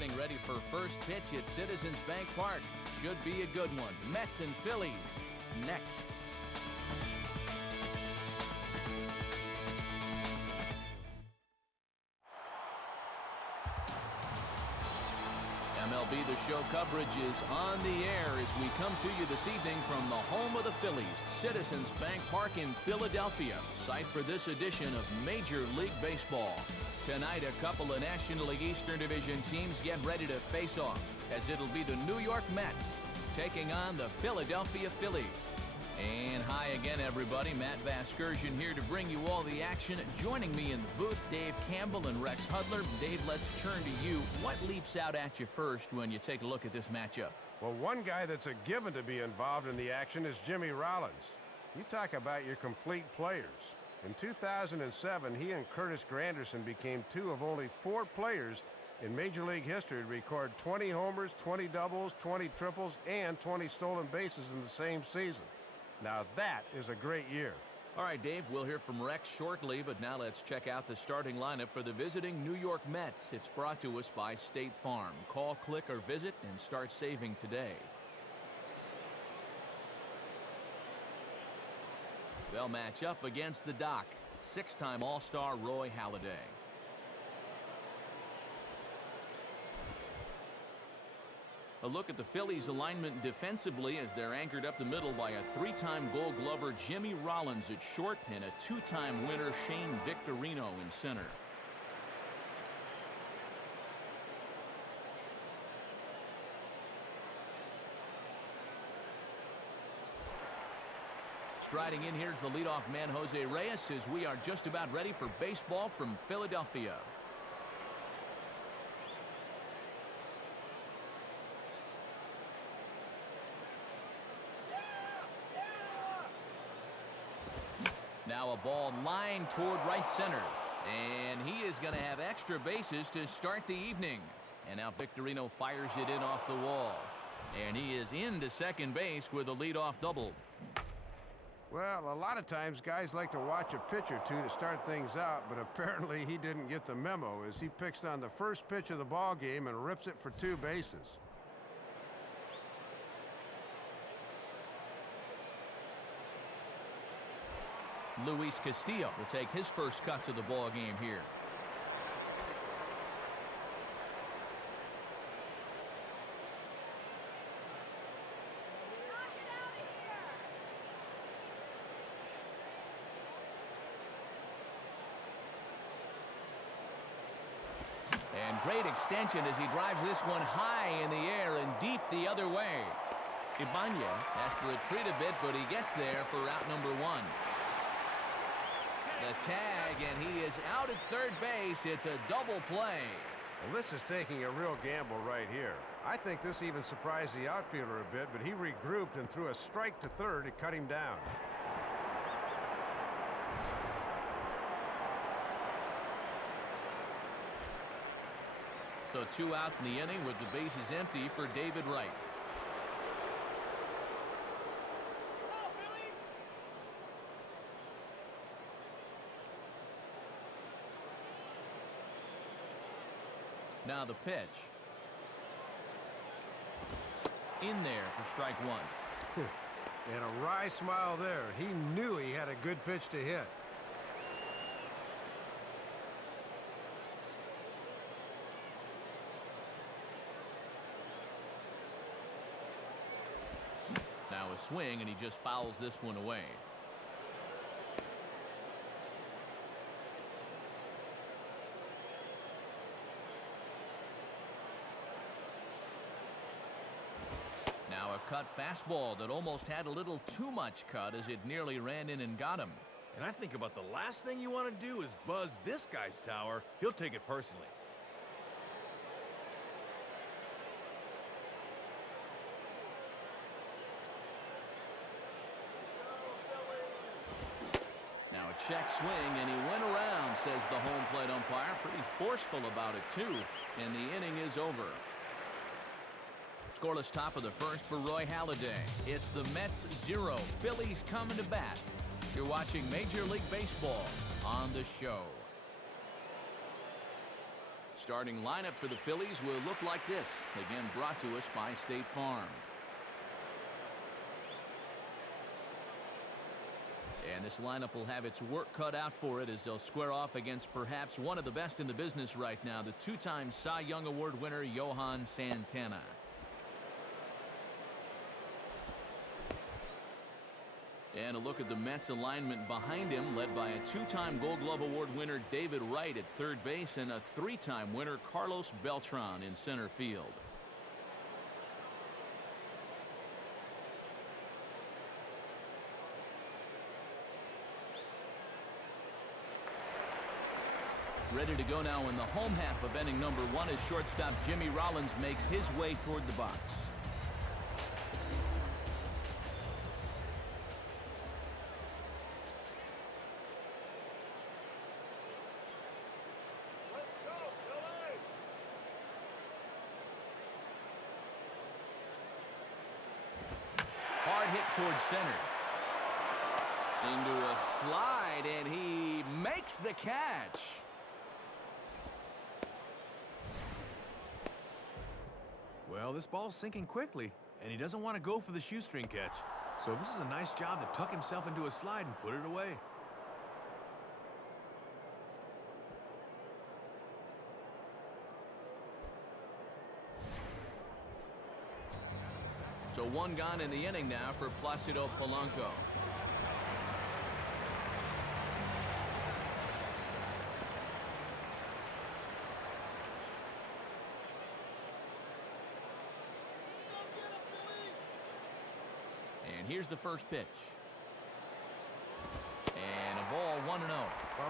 getting ready for first pitch at Citizens Bank Park. Should be a good one. Mets and Phillies next. MLB The Show coverage is on the air as we come to you this evening from the home of the Phillies, Citizens Bank Park in Philadelphia, site for this edition of Major League Baseball. Tonight, a couple of National League Eastern Division teams get ready to face off, as it'll be the New York Mets taking on the Philadelphia Phillies. And hi again, everybody. Matt Vasgersian here to bring you all the action. Joining me in the booth, Dave Campbell and Rex Hudler. Dave, let's turn to you. What leaps out at you first when you take a look at this matchup? Well, one guy that's a given to be involved in the action is Jimmy Rollins. You talk about your complete players. In 2007, he and Curtis Granderson became two of only 4 players in Major League history to record 20 homers, 20 doubles, 20 triples, and 20 stolen bases in the same season. Now that is a great year. All right, Dave, we'll hear from Rex shortly, but now let's check out the starting lineup for the visiting New York Mets. It's brought to us by State Farm. Call, click, or visit and start saving today. They'll match up against the Doc, 6-time All-Star Roy Halladay. A look at the Phillies' alignment defensively as they're anchored up the middle by a 3-time Gold Glover Jimmy Rollins at short and a 2-time winner Shane Victorino in center. Striding in here is the leadoff man Jose Reyes as we are just about ready for baseball from Philadelphia. Now a ball lined toward right center. And he is going to have extra bases to start the evening. And now Victorino fires it in off the wall. And he is into second base with a leadoff double. Well, a lot of times guys like to watch a pitch or two to start things out, but apparently he didn't get the memo as he picks on the first pitch of the ball game and rips it for 2 bases. Luis Castillo will take his first cuts of the ball game here. And great extension as he drives this one high in the air and deep the other way. Ibanez has to retreat a bit, but he gets there for out number 1. The tag, and he is out at third base. It's a double play. Well, this is taking a real gamble right here. I think this even surprised the outfielder a bit, but he regrouped and threw a strike to third to cut him down. So 2 out in the inning with the bases empty for David Wright. Now the pitch. In there for strike 1. And a wry smile there. He knew he had a good pitch to hit. Now a swing, and he just fouls this one away. Now a cut fastball that almost had a little too much cut as it nearly ran in and got him. And I think about the last thing you want to do is buzz this guy's tower. He'll take it personally. Now a check swing, and he went around, says the home plate umpire. Pretty forceful about it, too. And the inning is over. Scoreless top of the first for Roy Halladay. It's the Mets 0. Phillies coming to bat. You're watching Major League Baseball on the show. starting lineup for the Phillies will look like this. Again, brought to us by State Farm. And this lineup will have its work cut out for it as they'll square off against perhaps one of the best in the business right now, the two-time Cy Young Award winner, Johan Santana. And a look at the Mets alignment behind him, led by a two-time Gold Glove Award winner, David Wright, at third base, and a three-time winner, Carlos Beltran, in center field. Ready to go now in the home half of inning number 1 as shortstop Jimmy Rollins makes his way toward the box. Hard hit towards center. Into a slide, and he makes the catch. Well, this ball's sinking quickly, and he doesn't want to go for the shoestring catch. So this is a nice job to tuck himself into a slide and put it away. So one gone in the inning now for Placido Polanco. And here's the first pitch. And a ball 1-0. Well,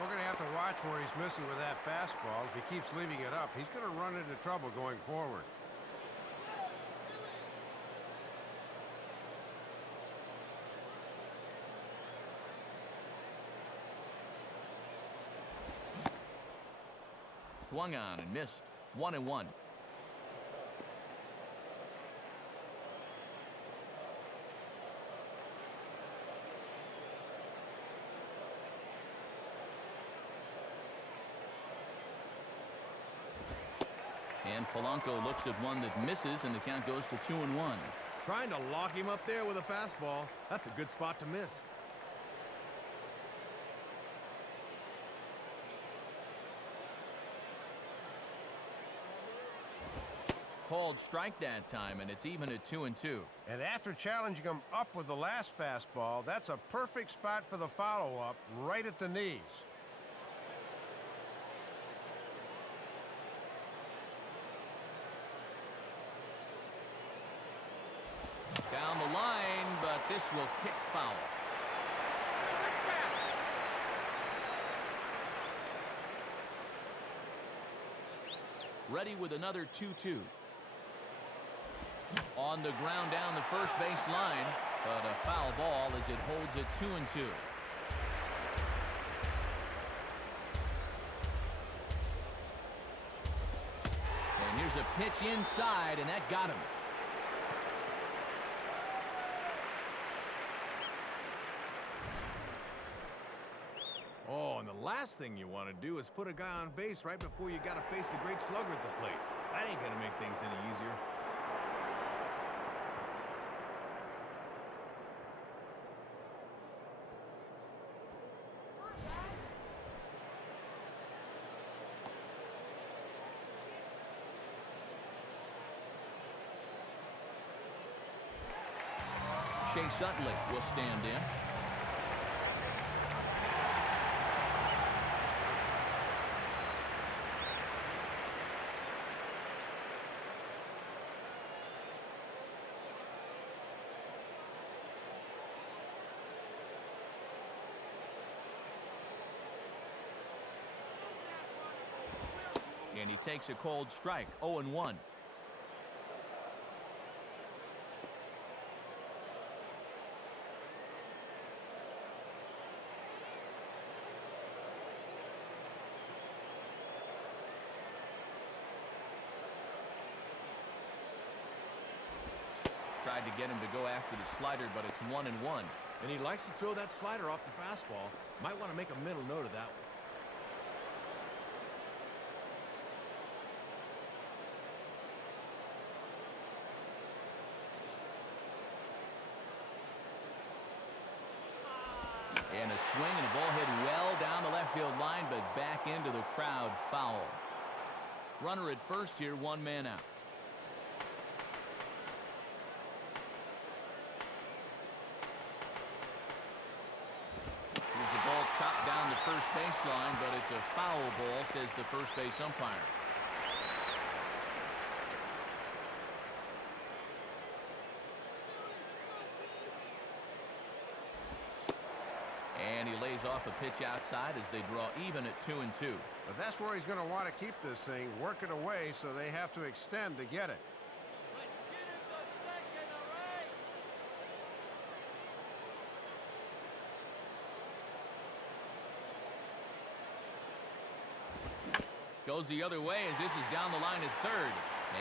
we're going to have to watch where he's missing with that fastball. If he keeps leaving it up, he's going to run into trouble going forward. Swung on and missed. 1-1. And Polanco looks at one that misses, and the count goes to 2-1. Trying to lock him up there with a fastball. That's a good spot to miss. Called strike that time, and it's even at 2-2. And after challenging him up with the last fastball, that's a perfect spot for the follow-up, right at the knees. Down the line, but this will kick foul. Ready with another 2-2. On the ground down the first base line, but a foul ball as it holds it 2-2. And here's a pitch inside, and that got him. Oh, and the last thing you want to do is put a guy on base right before you got to face a great slugger at the plate. That ain't going to make things any easier. Chase Utley will stand in. And he takes a cold strike. 0-1. Tried to get him to go after the slider, but it's 1-1. And he likes to throw that slider off the fastball. Might want to make a mental note of that one. swing, and the ball hit well down the left field line, but back into the crowd, foul. Runner at first here, 1 man out. Here's a ball chopped down the first baseline, but it's a foul ball, says the first base umpire. And he lays off a pitch outside as they draw even at 2-2. But that's where he's going to want to keep this thing, work it away so they have to extend to get it. Goes the other way as this is down the line at third.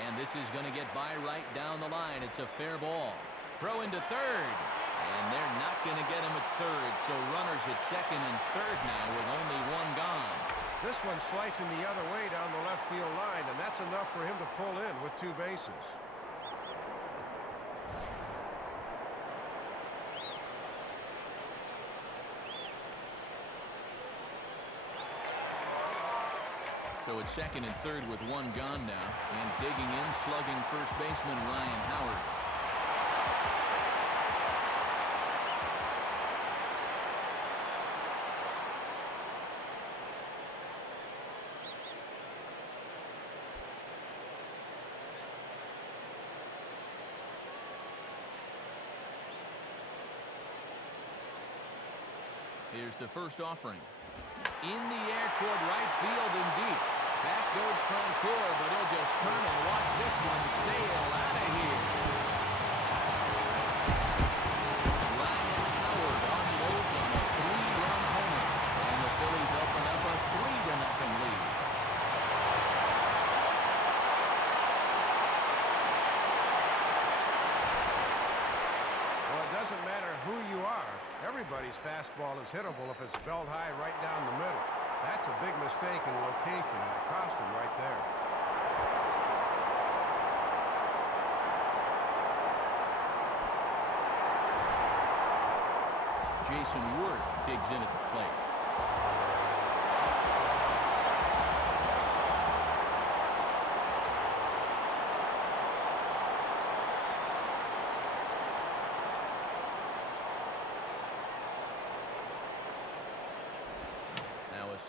And this is going to get by right down the line. It's a fair ball. Throw into third. And they're not going to get him at third, so runners at second and third now with only 1 gone. This one's slicing the other way down the left field line, and that's enough for him to pull in with 2 bases. So it's second and third with 1 gone now. And digging in, slugging first baseman Ryan Howard. Here's the first offering. In the air toward right field and deep. Back goes Francoeur, but he'll just turn and watch this one sail out of here. Ryan Howard unloads on a 3-run homer, and the Phillies open up a 3-0 lead. Well, it doesn't matter who you are. Everybody's fastball is hittable if it's belt high right down the middle. That's a big mistake in location, and it cost him right there. Jason Worth digs in at the plate.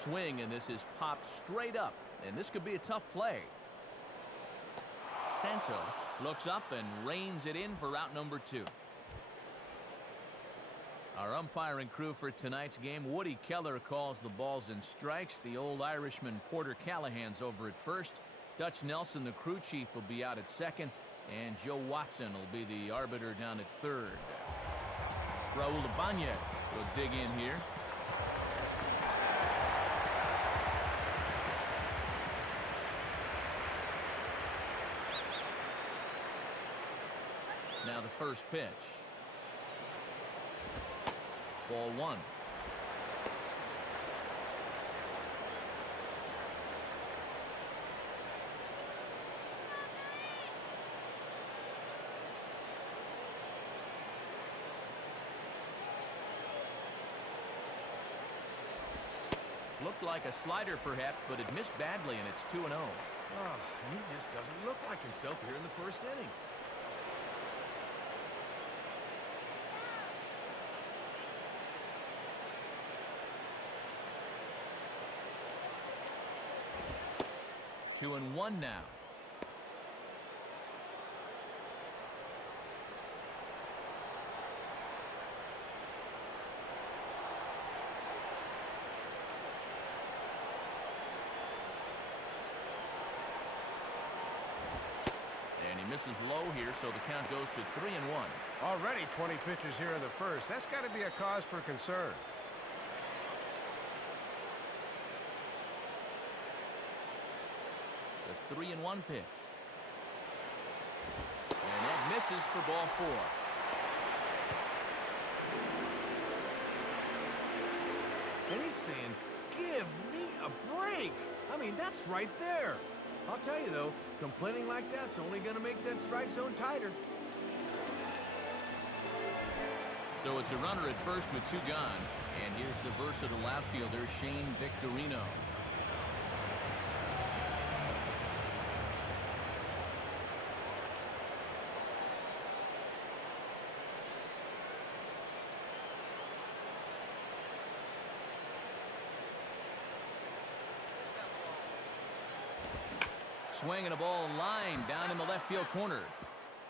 Swing, and this is popped straight up, and this could be a tough play. Santos looks up and reins it in for out number 2. Our umpiring crew for tonight's game, Woody Keller calls the balls and strikes. The old Irishman Porter Callahan's over at first. Dutch Nelson, the crew chief, will be out at second, and Joe Watson will be the arbiter down at third. Raul Ibanez will dig in here. Now the first pitch. Ball 1. Looked like a slider perhaps, but it missed badly, and it's 2-0. Oh, he just doesn't look like himself here in the first inning. Two and one now. And he misses low here, so the count goes to 3-1. Already 20 pitches here in the first. That's got to be a cause for concern. The 3-1 pitch. And that misses for ball 4. And he's saying, give me a break. I mean, that's right there. I'll tell you, though, complaining like that's only going to make that strike zone tighter. So it's a runner at first with 2 gone. And here's the versatile outfielder, Shane Victorino. Swinging a ball line down in the left field corner.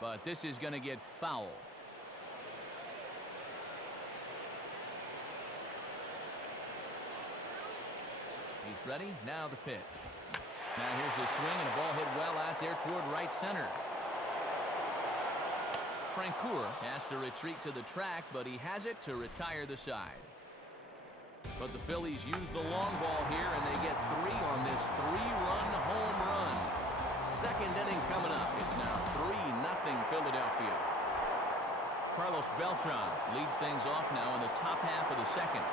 But this is going to get foul. He's ready. Now the pitch. Now here's the swing, and a ball hit well out there toward right center. Francoeur has to retreat to the track, but he has it to retire the side. But the Phillies use the long ball here, and they get 3 on this 3-run home run. Second inning coming up. It's now 3-0 Philadelphia. Carlos Beltran leads things off now in the top half of the second.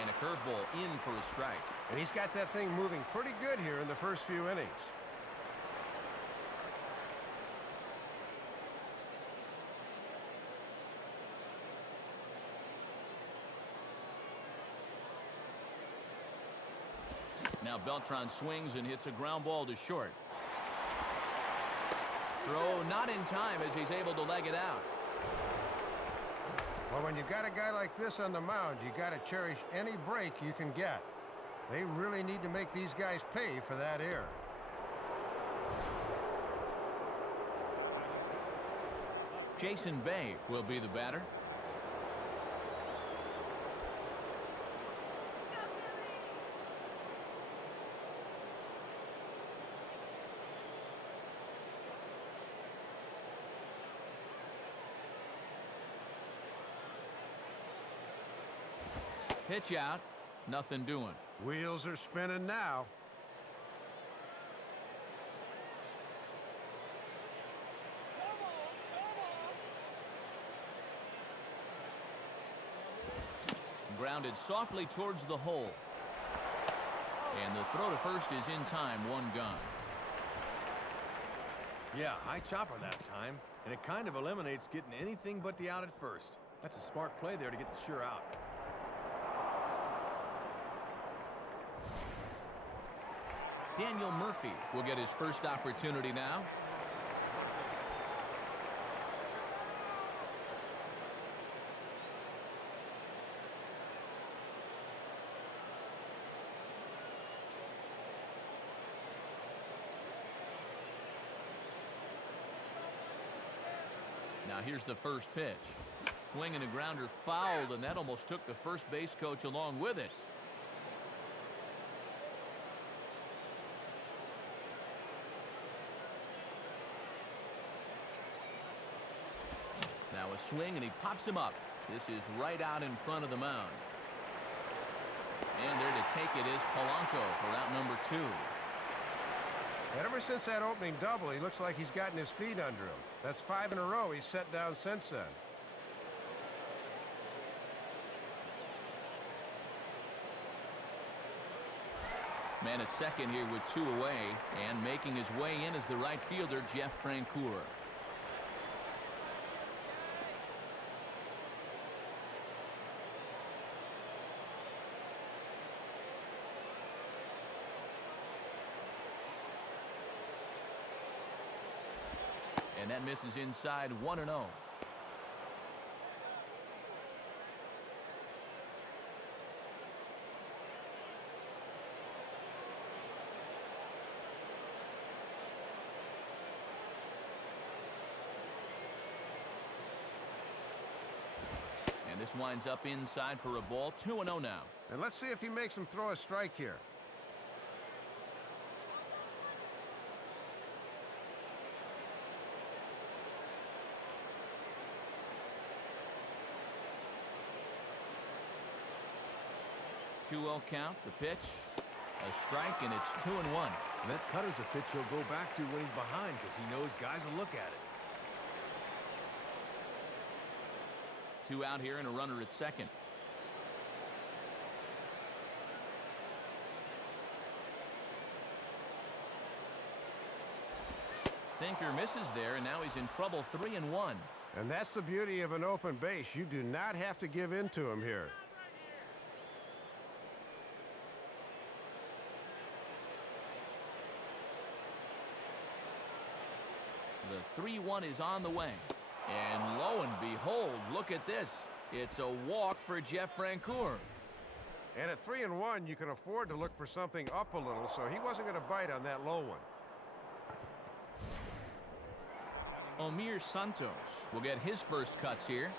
And a curveball in for a strike. And he's got that thing moving pretty good here in the first few innings. Now Beltran swings and hits a ground ball to short. Throw not in time as he's able to leg it out. Well, when you got a guy like this on the mound, you got to cherish any break you can get. They really need to make these guys pay for that error. Jason Bay will be the batter. Pitch out, nothing doing. Wheels are spinning now. Grounded softly towards the hole. And the throw to first is in time, 1 gone. Yeah, high chopper that time, and it kind of eliminates getting anything but the out at first. That's a smart play there to get the sure out. Daniel Murphy will get his first opportunity now. Now here's the first pitch. Swinging a grounder fouled, and that almost took the first base coach along with it. Now a swing, and he pops him up. This is right out in front of the mound. And there to take it is Polanco for out number 2. And ever since that opening double, he looks like he's gotten his feet under him. That's 5 in a row he's set down since then. Man at second here with 2 away, and making his way in is the right fielder, Jeff Francoeur. And that misses inside, 1-0. And this winds up inside for a ball, 2-0 now. And let's see if he makes him throw a strike here. Count, the pitch, a strike, and it's 2-1. And that cutter's a pitch he'll go back to when he's behind because he knows guys will look at it. 2 out here and a runner at second. Sinker misses there, and now he's in trouble. 3-1. And that's the beauty of an open base. You do not have to give in to him here. The 3-1 is on the way. And lo and behold, look at this. It's a walk for Jeff Francoeur. And at 3-1, you can afford to look for something up a little, so he wasn't going to bite on that low one. Omir Santos will get his first cuts here.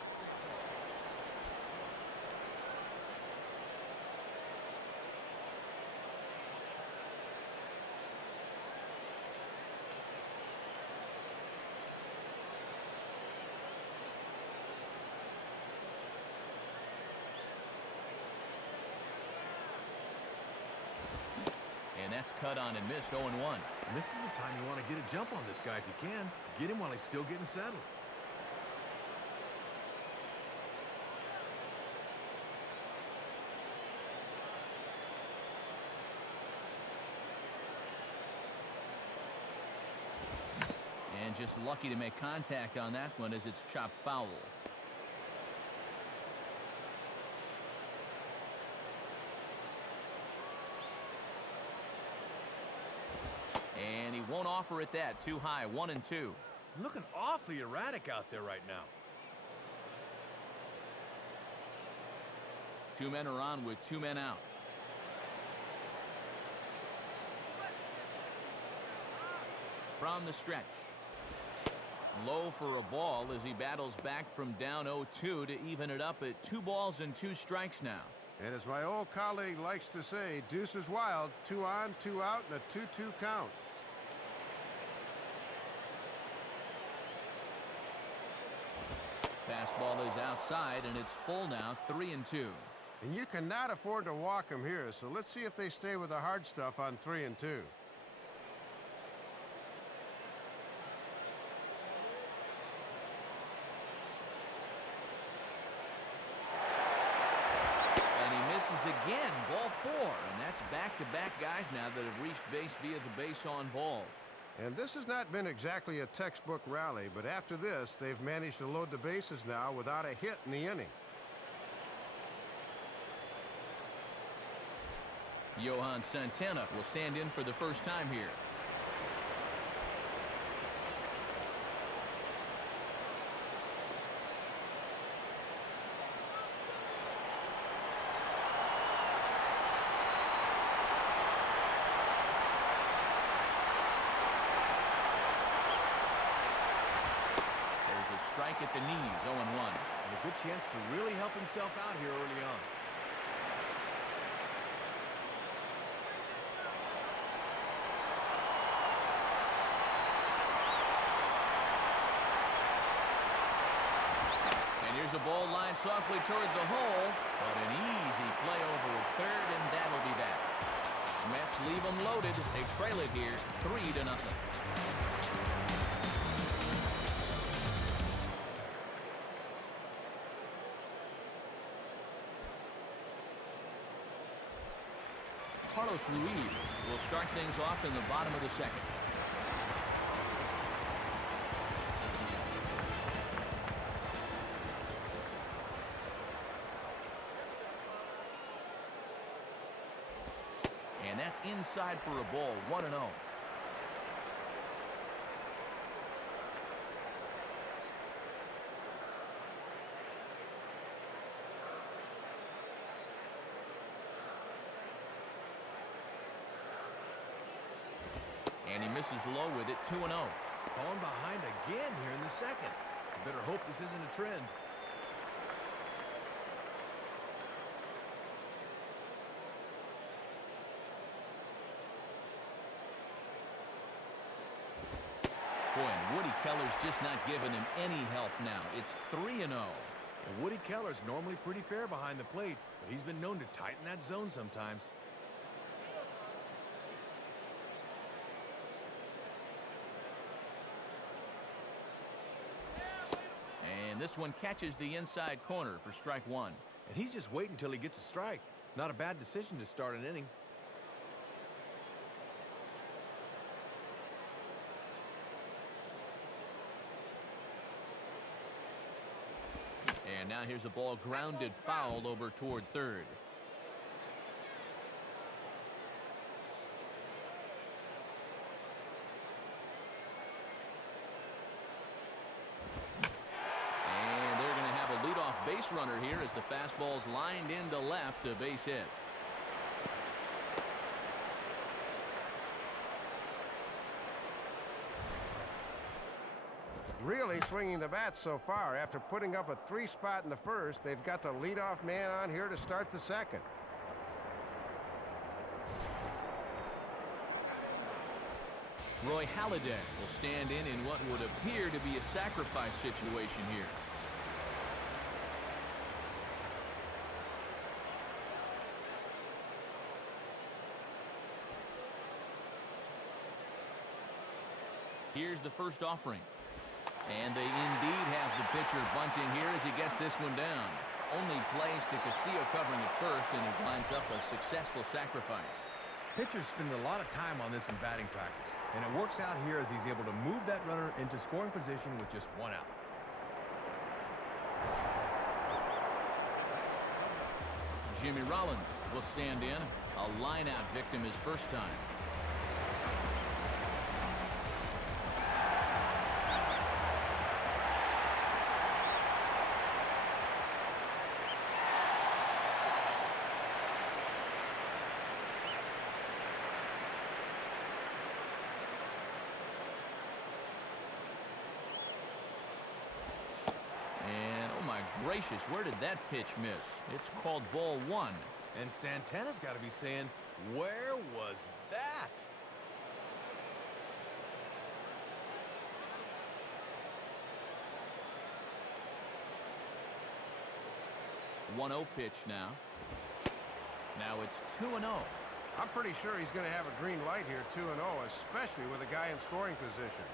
And that's cut on and missed. 0-1. And this is the time you want to get a jump on this guy if you can. Get him while he's still getting settled. And just lucky to make contact on that one as it's chopped foul. And he won't offer it that. Too high. 1-2. Looking awfully erratic out there right now. Two men are on with two men out. From the stretch. Low for a ball as he battles back from down 0-2 to even it up at 2 balls and 2 strikes now. And as my old colleague likes to say, deuce is wild. 2 on, 2 out, and a 2-2 count. Fastball is outside, and it's full now. 3-2. And you cannot afford to walk him here, so let's see if they stay with the hard stuff on 3-2. Again, ball 4, and that's back-to-back guys now that have reached base via the base on balls. And this has not been exactly a textbook rally, but after this, they've managed to load the bases now without a hit in the inning. Johan Santana will stand in for the first time here. Strike at the knees. 0-1. And a good chance to really help himself out here early on. And here's a ball lined softly toward the hole, but an easy play over at third, and that'll be that. Mets leave them loaded. They trail it here 3-0. Carlos Ruiz will start things off in the bottom of the second. And that's inside for a ball. 1-0. And he misses low with it. 2-0. Falling behind again here in the second. Better hope this isn't a trend. Boy, and Woody Keller's just not giving him any help now. It's 3-0. And Woody Keller's normally pretty fair behind the plate, but he's been known to tighten that zone sometimes. And this one catches the inside corner for strike 1. And he's just waiting until he gets a strike. Not a bad decision to start an inning. And now here's a ball grounded foul over toward third. And they're going to have a leadoff base runner here as the fastball's lined into left, a base hit. Really swinging the bat so far. After putting up a 3 spot in the first, they've got the leadoff man on here to start the second. Roy Halladay will stand in what would appear to be a sacrifice situation here. Here's the first offering. And they indeed have the pitcher bunting here as he gets this one down. Only plays to Castillo covering at first, and it lines up a successful sacrifice. Pitchers spend a lot of time on this in batting practice, and it works out here as he's able to move that runner into scoring position with just 1 out. Jimmy Rollins will stand in. A line-out victim his first time. Gracious, where did that pitch miss? It's called ball 1. And Santana's got to be saying, where was that? One-0 pitch now. Now it's 2-0. I'm pretty sure he's going to have a green light here, 2-0, especially with a guy in scoring position.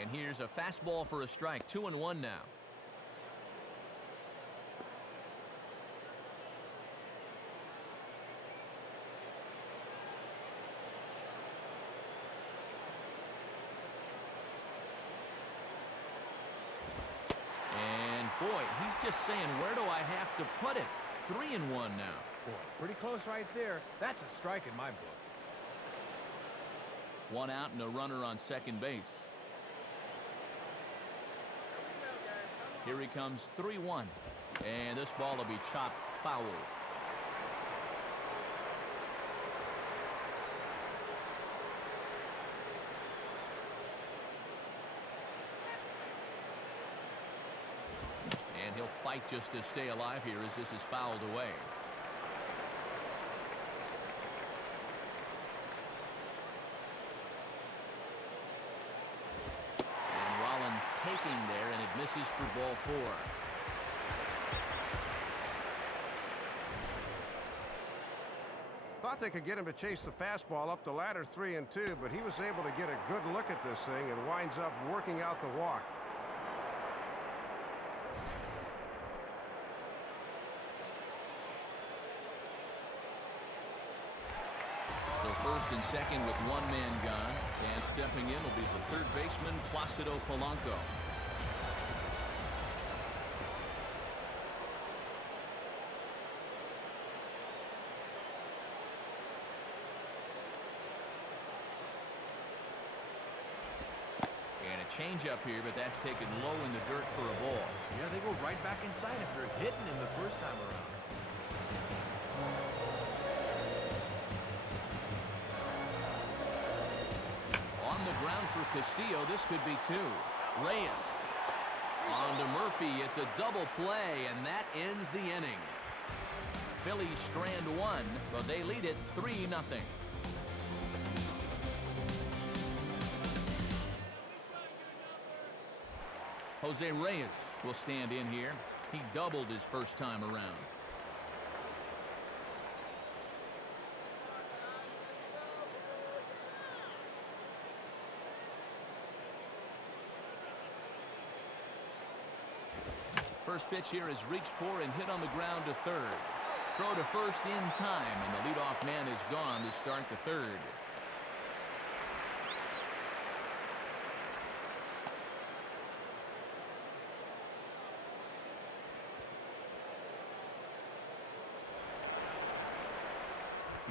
And here's a fastball for a strike. 2-1 now. And boy, he's just saying, where do I have to put it? 3-1 now. Boy, pretty close right there. That's a strike in my book. 1 out and a runner on second base. Here he comes, 3-1. And this ball will be chopped foul. And he'll fight just to stay alive here as this is fouled away. Taking there, and it misses for ball 4. Thought they could get him to chase the fastball up the ladder 3-2, but he was able to get a good look at this thing and winds up working out the walk. So first and second with 1 man gone, and stepping in will be the third baseman, Placido Polanco. And a changeup here, but that's taken low in the dirt for a ball. Yeah, they go right back inside after hitting him the first time around. Ground for Castillo. This could be 2. Reyes on to Murphy. It's a double play, and that ends the inning. Phillies strand 1, but they lead it 3-0. Jose Reyes will stand in here. He doubled his first time around. First pitch here is reached for and hit on the ground to third. throw to first in time, and the leadoff man is gone to start the third.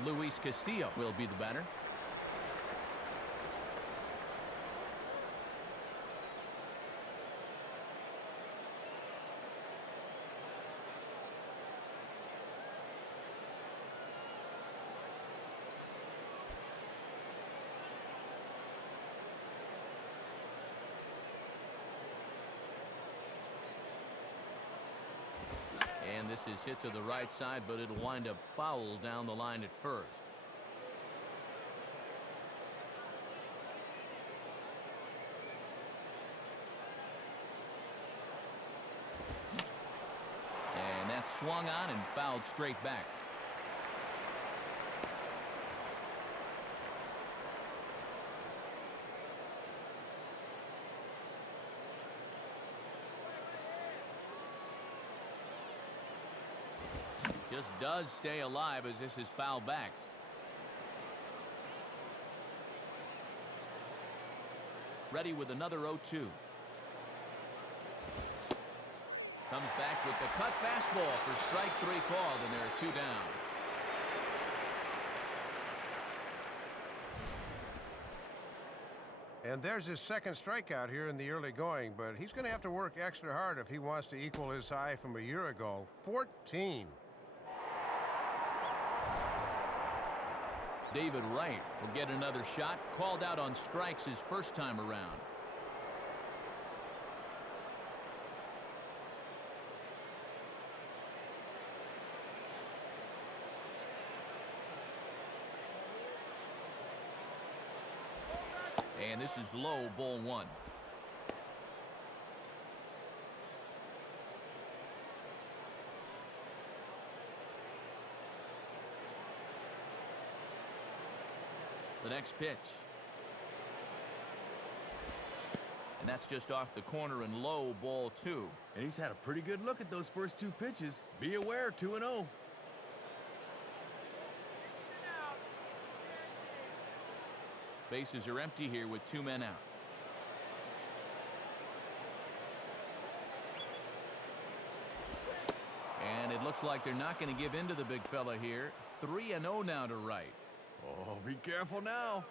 Luis Castillo will be the batter. And this is hit to the right side, but it'll wind up foul down the line at first. And that's swung on and fouled straight back. Just does stay alive as this is fouled back. Ready with another 0-2. Comes back with the cut fastball for strike three called, and there are two down. And there's his second strikeout here in the early going, but he's going to have to work extra hard if he wants to equal his high from a year ago. 14. David Wright will get another shot. Called out on strikes his first time around. And this is low, ball one. The next pitch. And that's just off the corner and low, ball two. And he's had a pretty good look at those first two pitches. Be aware, 2-0. Bases are empty here with two men out. And it looks like they're not going to give in to the big fella here. 3-0 now to Wright. Oh, be careful now.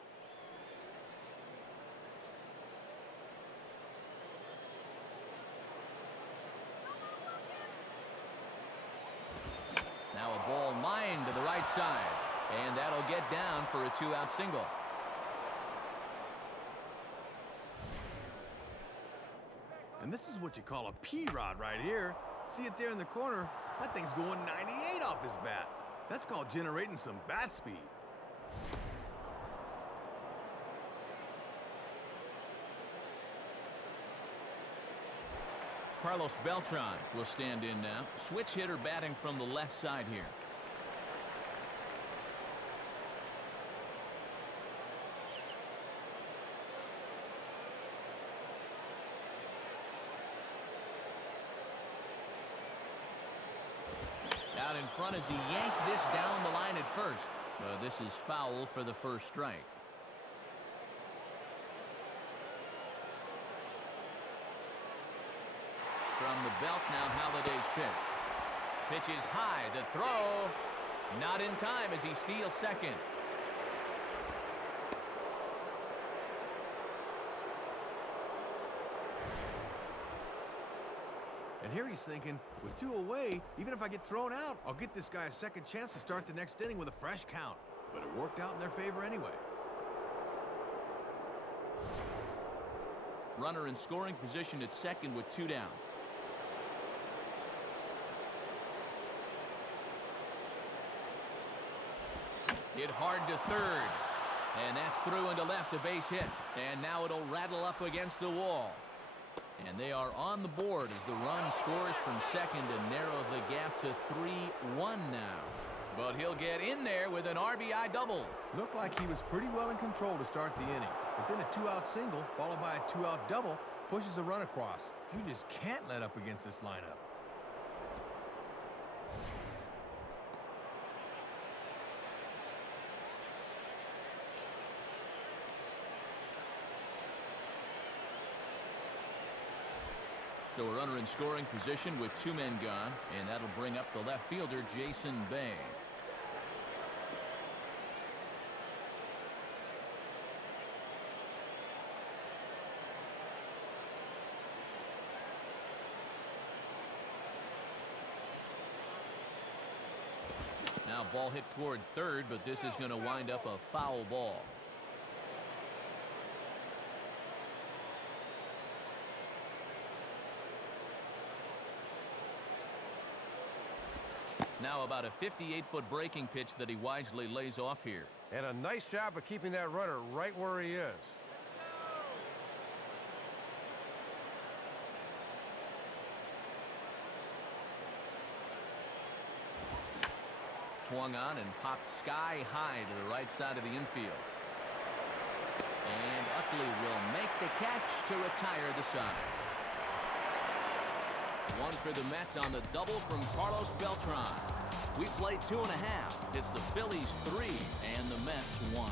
Now a ball lined to the right side. And that'll get down for a two-out single. And this is what you call a P-rod right here. See it there in the corner? That thing's going 98 off his bat. That's called generating some bat speed. Carlos Beltran will stand in now. Switch hitter batting from the left side here. Out in front as he yanks this down the line at first. This is foul for the first strike. From the belt now, Holiday's pitch. Pitch is high. The throw not in time as he steals second. And here he's thinking, with two away, even if I get thrown out, I'll get this guy a second chance to start the next inning with a fresh count. But it worked out in their favor anyway. Runner in scoring position at second with two down. Hit hard to third. And that's through into left, a base hit. And now it'll rattle up against the wall. And they are on the board as the run scores from second and narrow the gap to 3-1 now. But he'll get in there with an RBI double. Looked like he was pretty well in control to start the inning. But then a two-out single followed by a two-out double pushes a run across. You just can't let up against this lineup. So a runner in scoring position with 2 men gone, and that'll bring up the left fielder, Jason Bay. Now ball hit toward third, but this is going to wind up a foul ball. Now about a 58-foot breaking pitch that he wisely lays off here. And a nice job of keeping that runner right where he is. Swung on and popped sky high to the right side of the infield. And Utley will make the catch to retire the side. One for the Mets on the double from Carlos Beltran. We played 2.5. It's the Phillies 3 and the Mets 1.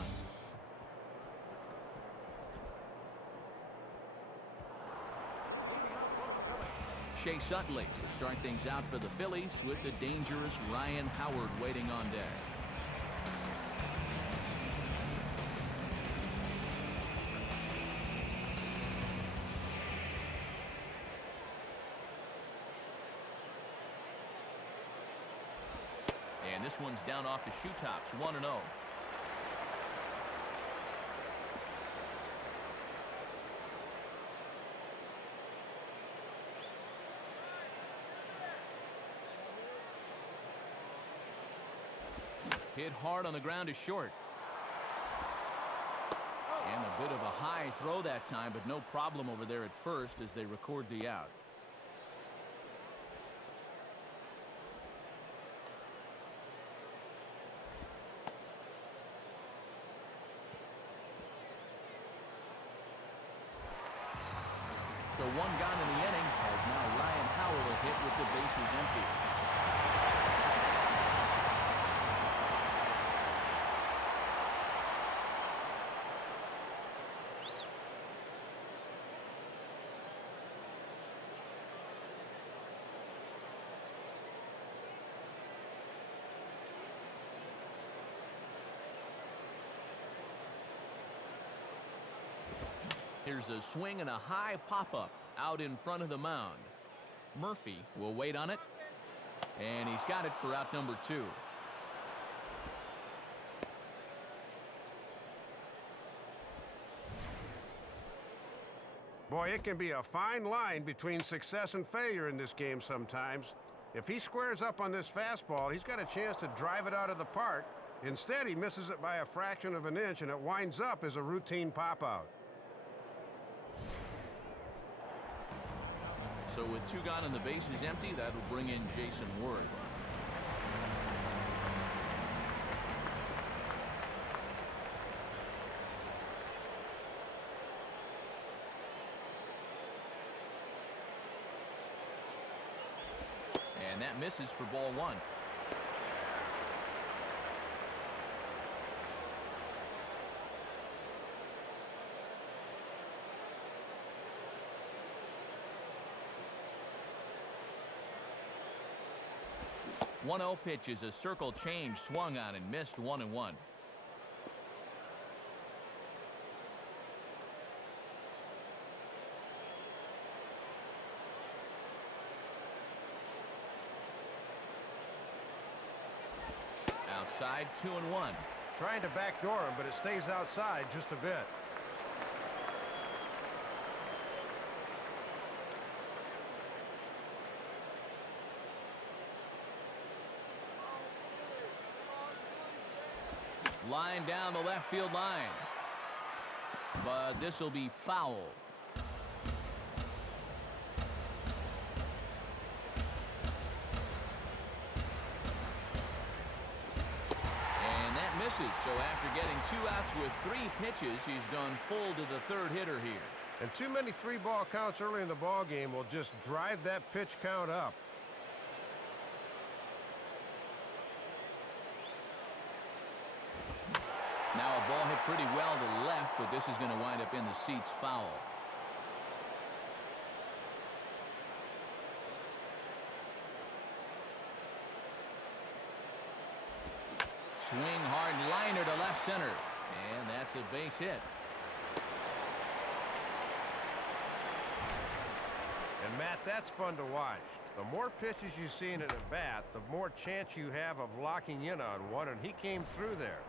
Chase Utley to start things out for the Phillies with the dangerous Ryan Howard waiting on deck. And this one's down off the shoe tops, 1-0. Hit hard on the ground is short. And a bit of a high throw that time, but no problem over there at first as they record the out. So 1 gone in the inning as now Ryan Howard will hit with the bases empty. Here's a swing and a high pop-up out in front of the mound. Murphy will wait on it, and he's got it for out number 2. Boy, it can be a fine line between success and failure in this game sometimes. If he squares up on this fastball, he's got a chance to drive it out of the park. Instead, he misses it by a fraction of an inch, and it winds up as a routine pop-out. So with 2 gone and the bases empty, that'll bring in Jason Worth. And that misses for ball 1. One 0 pitch is a circle change swung on and missed 1-1. Outside 2-1. Trying to backdoor him, but it stays outside just a bit. Line down the left field line. But this will be foul. And that misses. So after getting 2 outs with 3 pitches, he's gone full to the 3rd hitter here. And too many 3-ball counts early in the ball game will just drive that pitch count up. Now a ball hit pretty well to left, but this is going to wind up in the seats foul. Swing hard liner to left center. And that's a base hit. And, Matt, that's fun to watch. The more pitches you see in an at-bat, the more chance you have of locking in on one, and he came through there.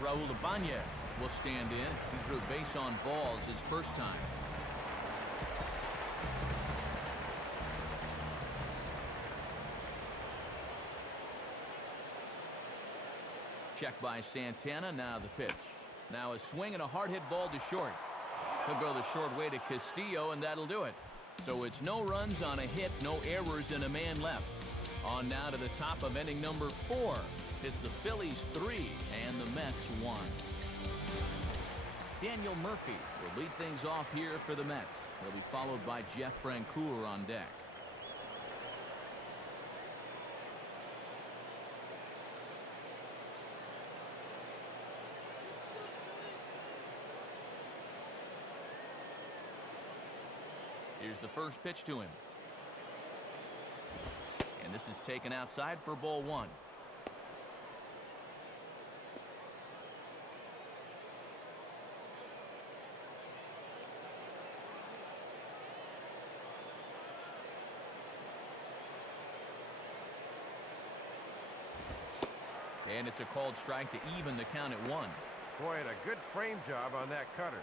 Raul Ibanez will stand in. He drew base on balls his first time. Check by Santana. Now the pitch. Now a swing and a hard hit ball to short. He'll go the short way to Castillo, and that'll do it. So it's no runs on a hit, no errors, and a man left. On now to the top of inning number 4. It's the Phillies 3 and the Mets 1. Daniel Murphy will lead things off here for the Mets. He'll be followed by Jeff Francoeur on deck. Here's the first pitch to him. And this is taken outside for ball 1. And it's a called strike to even the count at 1. Boy, and a good frame job on that cutter.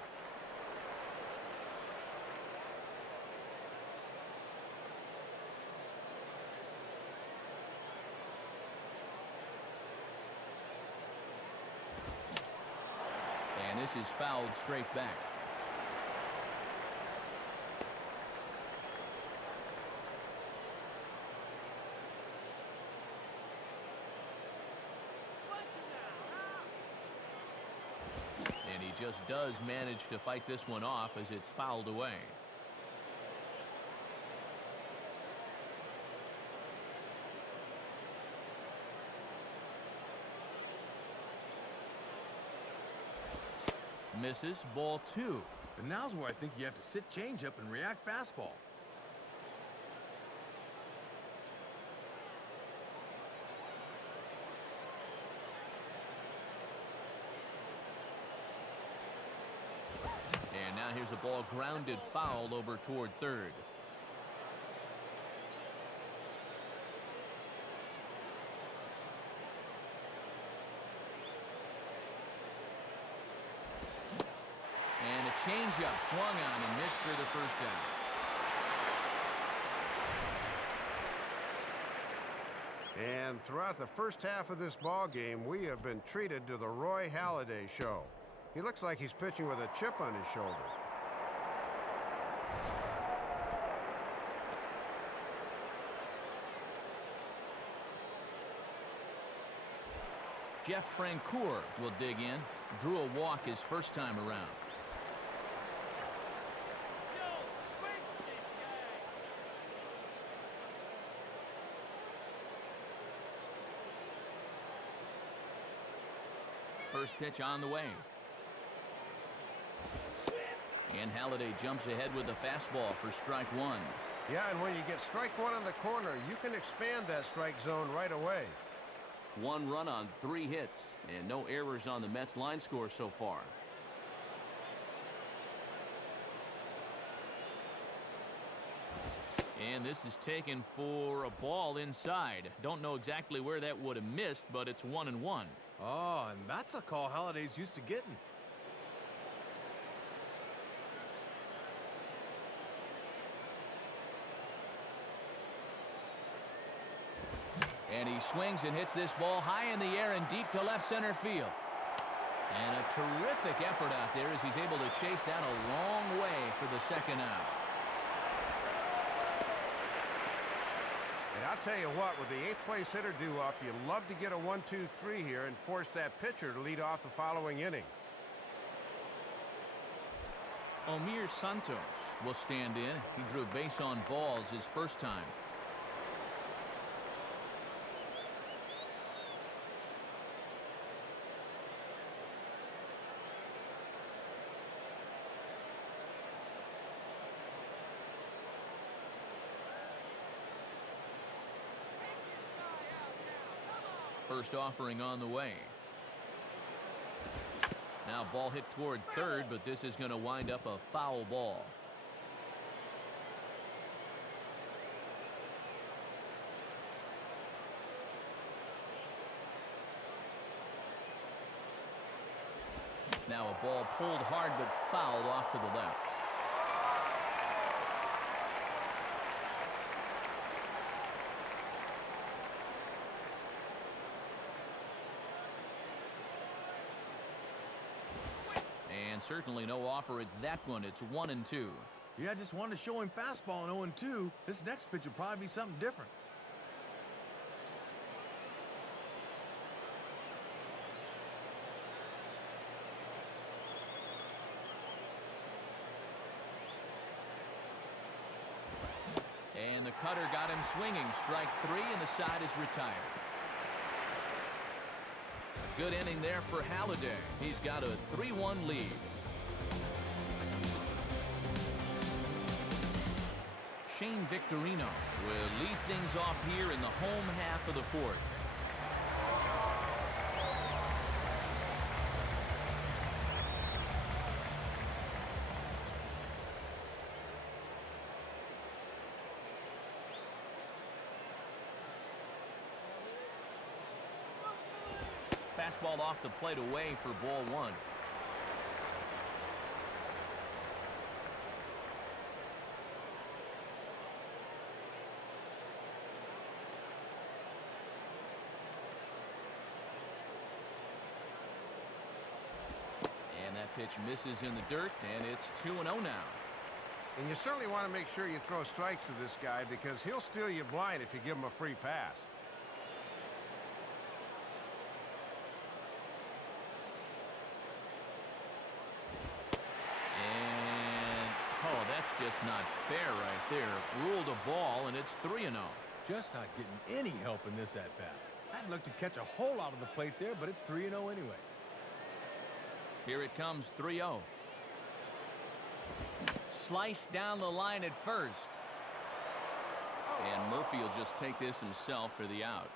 And this is fouled straight back. And he just does manage to fight this one off as it's fouled away. Misses, ball 2. And now's where I think you have to sit changeup and react fastball. And now here's a ball grounded foul over toward third. And a changeup swung on and missed for the first out. And throughout the first half of this ball game, we have been treated to the Roy Halladay show. He looks like he's pitching with a chip on his shoulder. Jeff Francoeur will dig in. Drew a walk his first time around. First pitch on the way. And Halladay jumps ahead with a fastball for strike 1. Yeah, and when you get strike 1 in the corner, you can expand that strike zone right away. 1 run on 3 hits, and no errors on the Mets line score so far. And this is taken for a ball inside. Don't know exactly where that would have missed, but it's 1-1. Oh, and that's a call Halladay's used to getting. And he swings and hits this ball high in the air and deep to left center field. And a terrific effort out there as he's able to chase that a long way for the second out. And I'll tell you what, with the 8th place hitter due up, you love to get a 1-2-3 here and force that pitcher to lead off the following inning. Omir Santos will stand in. He drew base on balls his first time. first offering on the way. Now ball hit toward third, but this is going to wind up a foul ball. Now a ball pulled hard but fouled off to the left. And certainly no offer at that one. It's 1-2. Yeah, just wanted to show him fastball in 0-2. This next pitch will probably be something different. And the cutter got him swinging. Strike three, and the side is retired. A good inning there for Halladay. He's got a 3-1 lead. Shane Victorino will lead things off here in the home half of the fourth. Fastball off the plate away for ball one. And that pitch misses in the dirt, and it's 2-0 now. And you certainly want to make sure you throw strikes to this guy because he'll steal you blind if you give him a free pass. That's just not fair right there. Ruled a ball, and it's 3-0. Just not getting any help in this at-bat. I'd look to catch a hole out of the plate there, but it's 3-0 anyway. Here it comes, 3-0. Sliced down the line at first. And Murphy will just take this himself for the out.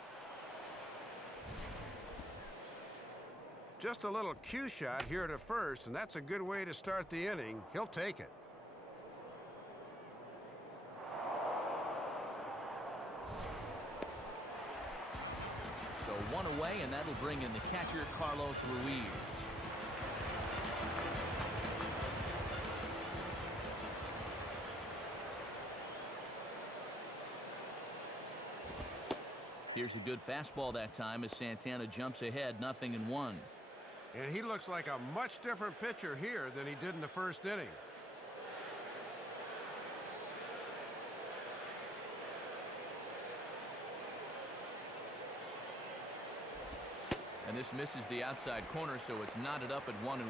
Just a little cue shot here to first, and that's a good way to start the inning. He'll take it. So one away, and that'll bring in the catcher, Carlos Ruiz. Here's a good fastball that time as Santana jumps ahead, 0-1. And he looks like a much different pitcher here than he did in the first inning. And this misses the outside corner, so it's knotted up at 1-1. And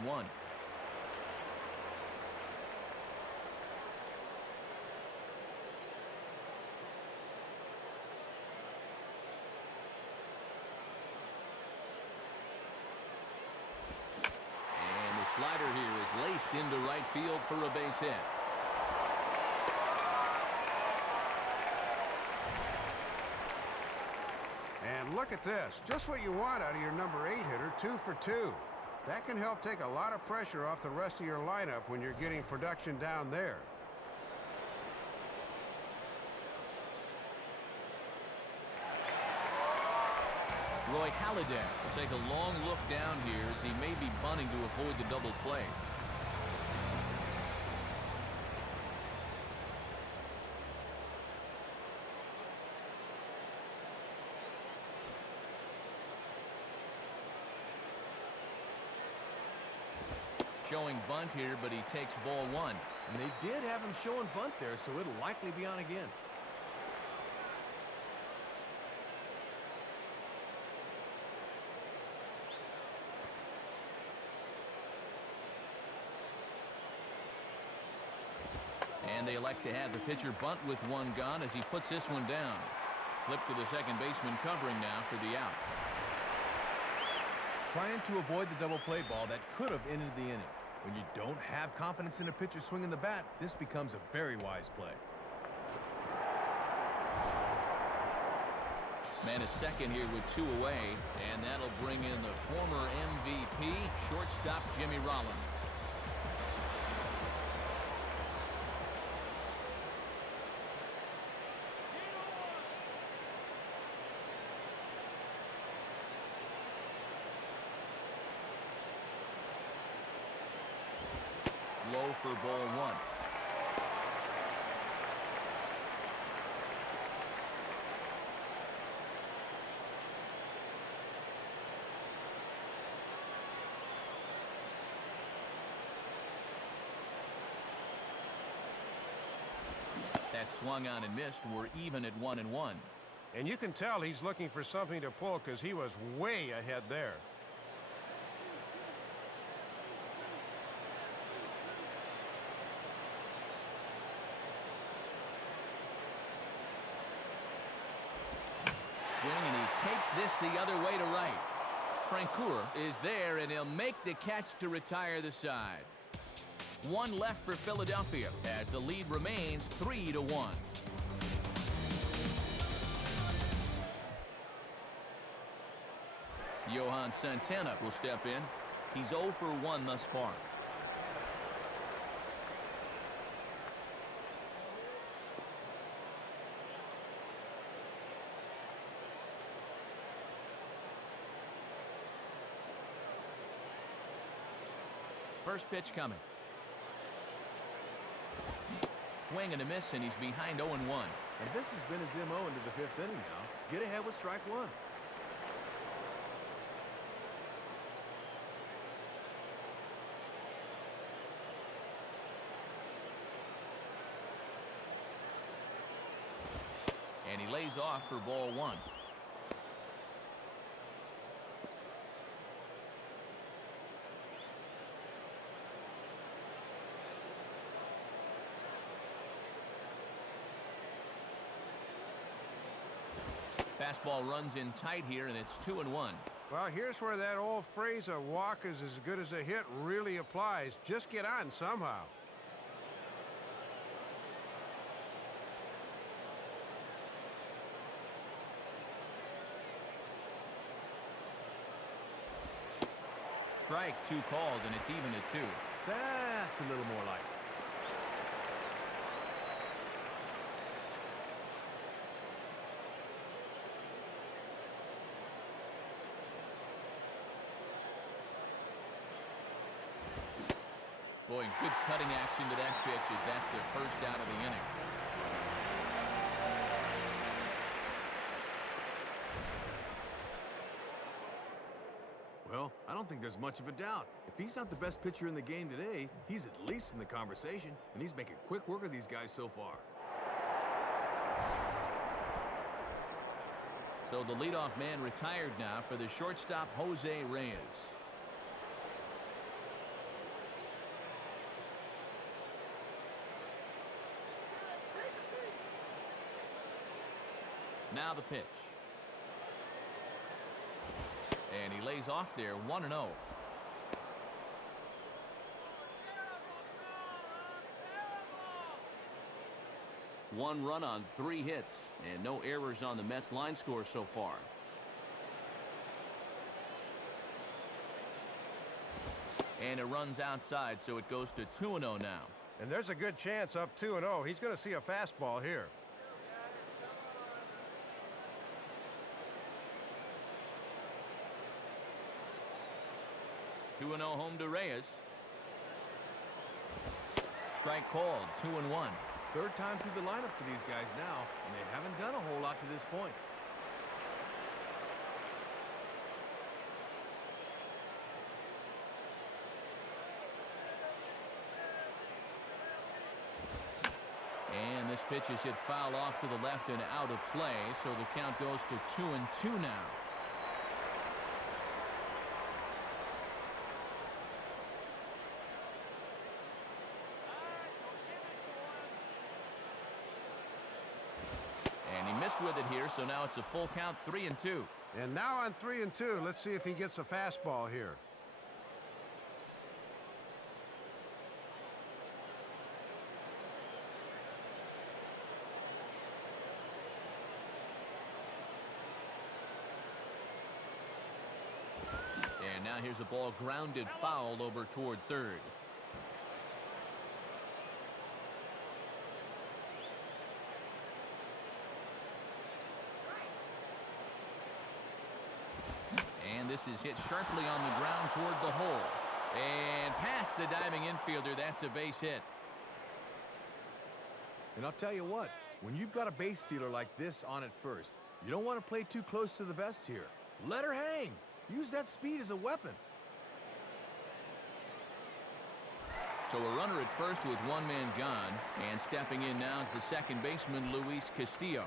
the slider here is laced into right field for a base hit. And look at this. Just what you want out of your number 8 hitter, 2 for 2. That can help take a lot of pressure off the rest of your lineup when you're getting production down there. Roy Halladay will take a long look down here as he may be bunting to avoid the double play. Showing bunt here, but he takes ball one. And they did have him showing bunt there, so it'll likely be on again. And they elect to have the pitcher bunt with one gone as he puts this one down. Flip to the second baseman covering now for the out. Trying to avoid the double play ball that could have ended the inning. When you don't have confidence in a pitcher swinging the bat, this becomes a very wise play. Man at second here with 2 away, and that'll bring in the former MVP, shortstop Jimmy Rollins. Low for ball 1. That swung on and missed. We're even at 1-1. And you can tell he's looking for something to pull because he was way ahead there. Swing, and he takes this the other way to right. Francoeur is there, and he'll make the catch to retire the side. 1 left for Philadelphia as the lead remains 3-1. Johan Santana will step in. He's 0 for 1 thus far. First pitch coming. Swing and a miss, and he's behind 0-1. And this has been his MO into the 5th inning now. Get ahead with strike 1. And he lays off for ball 1. Fastball runs in tight here, and it's 2-1. Well, here's where that old phrase, a walk is as good as a hit, really applies. Just get on somehow. Strike 2 called, and it's even at 2. That's a little more like it. Boy, good cutting action to that pitch as that's their first out of the inning. Well, I don't think there's much of a doubt. If he's not the best pitcher in the game today, he's at least in the conversation, and he's making quick work of these guys so far. So the leadoff man retired now for the shortstop, Jose Reyes. Now the pitch. And he lays off there, 1-0. One run on 3 hits, and no errors on the Mets line score so far. And it runs outside, so it goes to 2-0 now. And there's a good chance up 2-0. He's going to see a fastball here. 2-0 home to Reyes. Strike called, 2-1. Third time through the lineup for these guys now, and they haven't done a whole lot to this point. And this pitch is hit foul off to the left and out of play, so the count goes to 2-2 now. And he missed with it here, so now it's a full count, 3-2. And now on 3-2, let's see if he gets a fastball here. now here's a ball grounded foul over toward third. And this is hit sharply on the ground toward the hole. And past the diving infielder, that's a base hit. And I'll tell you what, when you've got a base stealer like this on at first, you don't want to play too close to the vest here. Let her hang. Use that speed as a weapon. So a runner at first with one man gone, and stepping in now is the second baseman, Luis Castillo.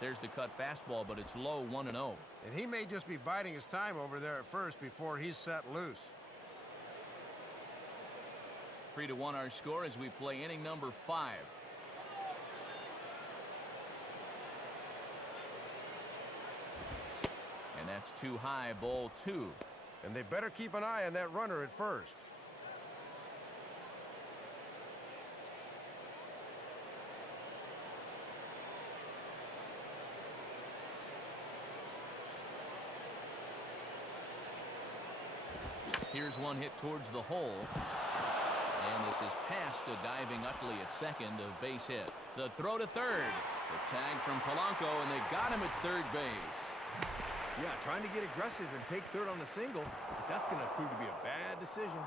There's the cut fastball, but it's low, 1-0. And he may just be biding his time over there at first before he's set loose. 3-1 our score as we play inning number 5. And that's too high, ball 2. And they better keep an eye on that runner at first. Here's one hit towards the hole. And this is past a diving Utley at second, a base hit. The throw to third. The tag from Polanco, and they got him at third base. Yeah, trying to get aggressive and take third on a single, but that's going to prove to be a bad decision.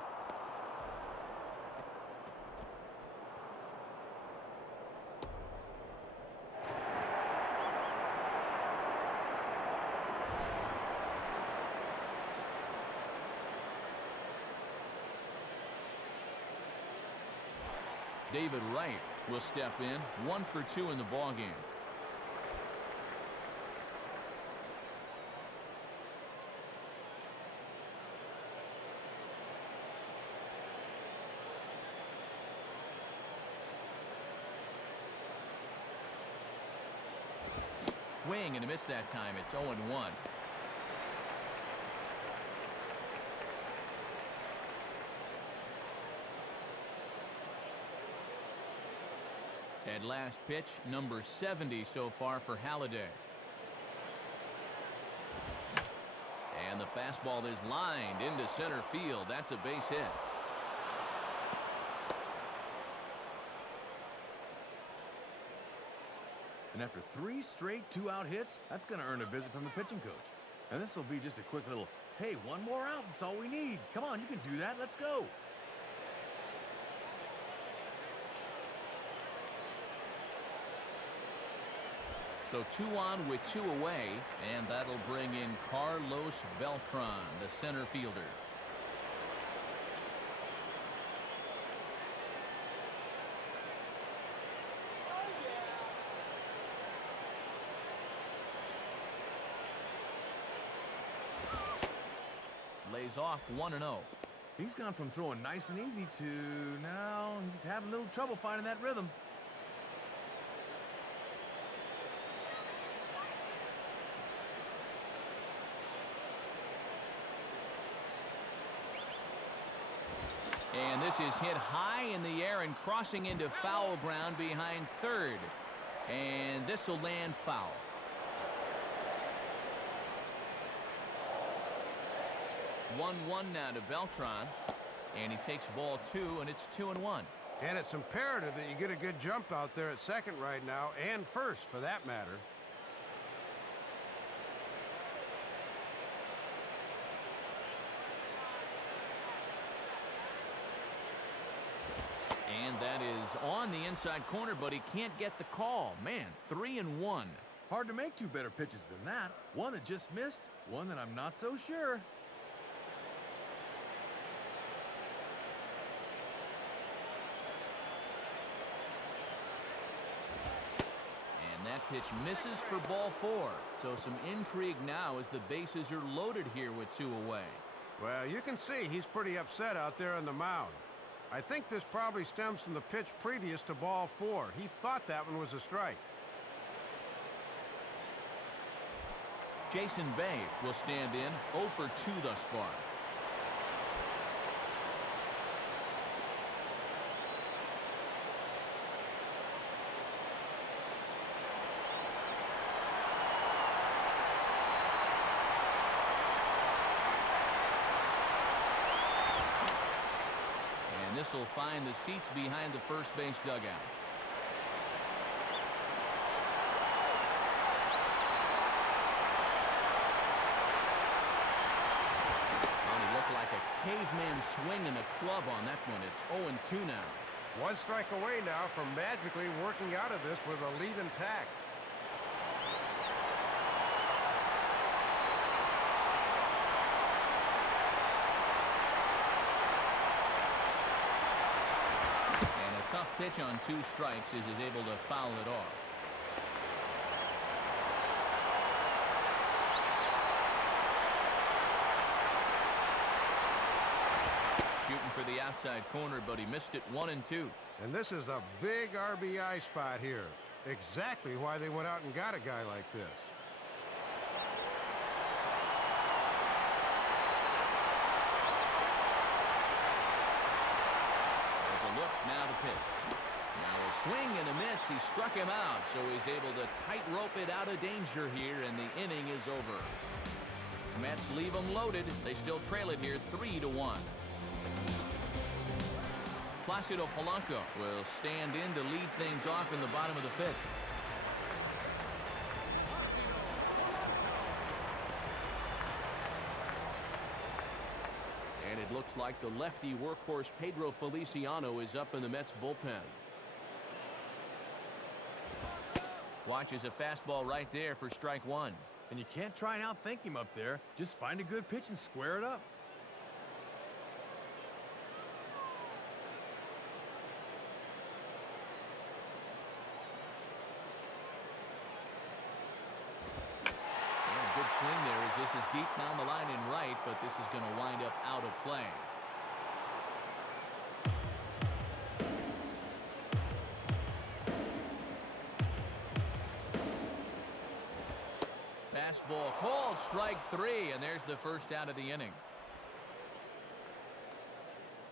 David Wright will step in, 1 for 2 in the ballgame. Swing and a miss that time. It's 0-1. At last pitch, number 70 so far for Halladay. And the fastball is lined into center field. That's a base hit. And after 3 straight 2-out hits, that's going to earn a visit from the pitching coach. And this will be just a quick little, hey, 1 more out, that's all we need. Come on, you can do that. Let's go. So 2 on with 2 away, and that'll bring in Carlos Beltran, the center fielder. Lays off 1-0. He's gone from throwing nice and easy to now he's having a little trouble finding that rhythm. And this is hit high in the air and crossing into foul ground behind third. And this will land foul. One now to Beltran. And he takes ball 2, and it's 2-1. And it's imperative that you get a good jump out there at second right now, and first for that matter. And that is on the inside corner, but he can't get the call. Man, 3-1. Hard to make 2 better pitches than that. One that just missed, one that I'm not so sure. And that pitch misses for ball 4. So some intrigue now as the bases are loaded here with 2 away. Well, you can see he's pretty upset out there on the mound. I think this probably stems from the pitch previous to ball 4. He thought that one was a strike. Jason Bay will stand in 0 for 2 thus far. And this will find the seats behind the first base dugout. Like a caveman swinging a club on that one. It's 0-2 now. One strike away now from magically working out of this with a lead intact. And a tough pitch on 2 strikes as he's able to foul it off. Shooting for the outside corner, but he missed it 1-2. And this is a big RBI spot here. Exactly why they went out and got a guy like this. There's a look, now the pitch. Now a swing and a miss. He struck him out, so he's able to tightrope it out of danger here, and the inning is over. Mets leave them loaded. They still trail it here 3-1. Placido Polanco will stand in to lead things off in the bottom of the 5th. And it looks like the lefty workhorse Pedro Feliciano is up in the Mets bullpen. Watches a fastball right there for strike 1. And you can't try and outthink him up there. Just find a good pitch and square it up. Good swing there as this is deep down the line and right, but this is going to wind up out of play. Fastball called, strike 3, and there's the first out of the inning.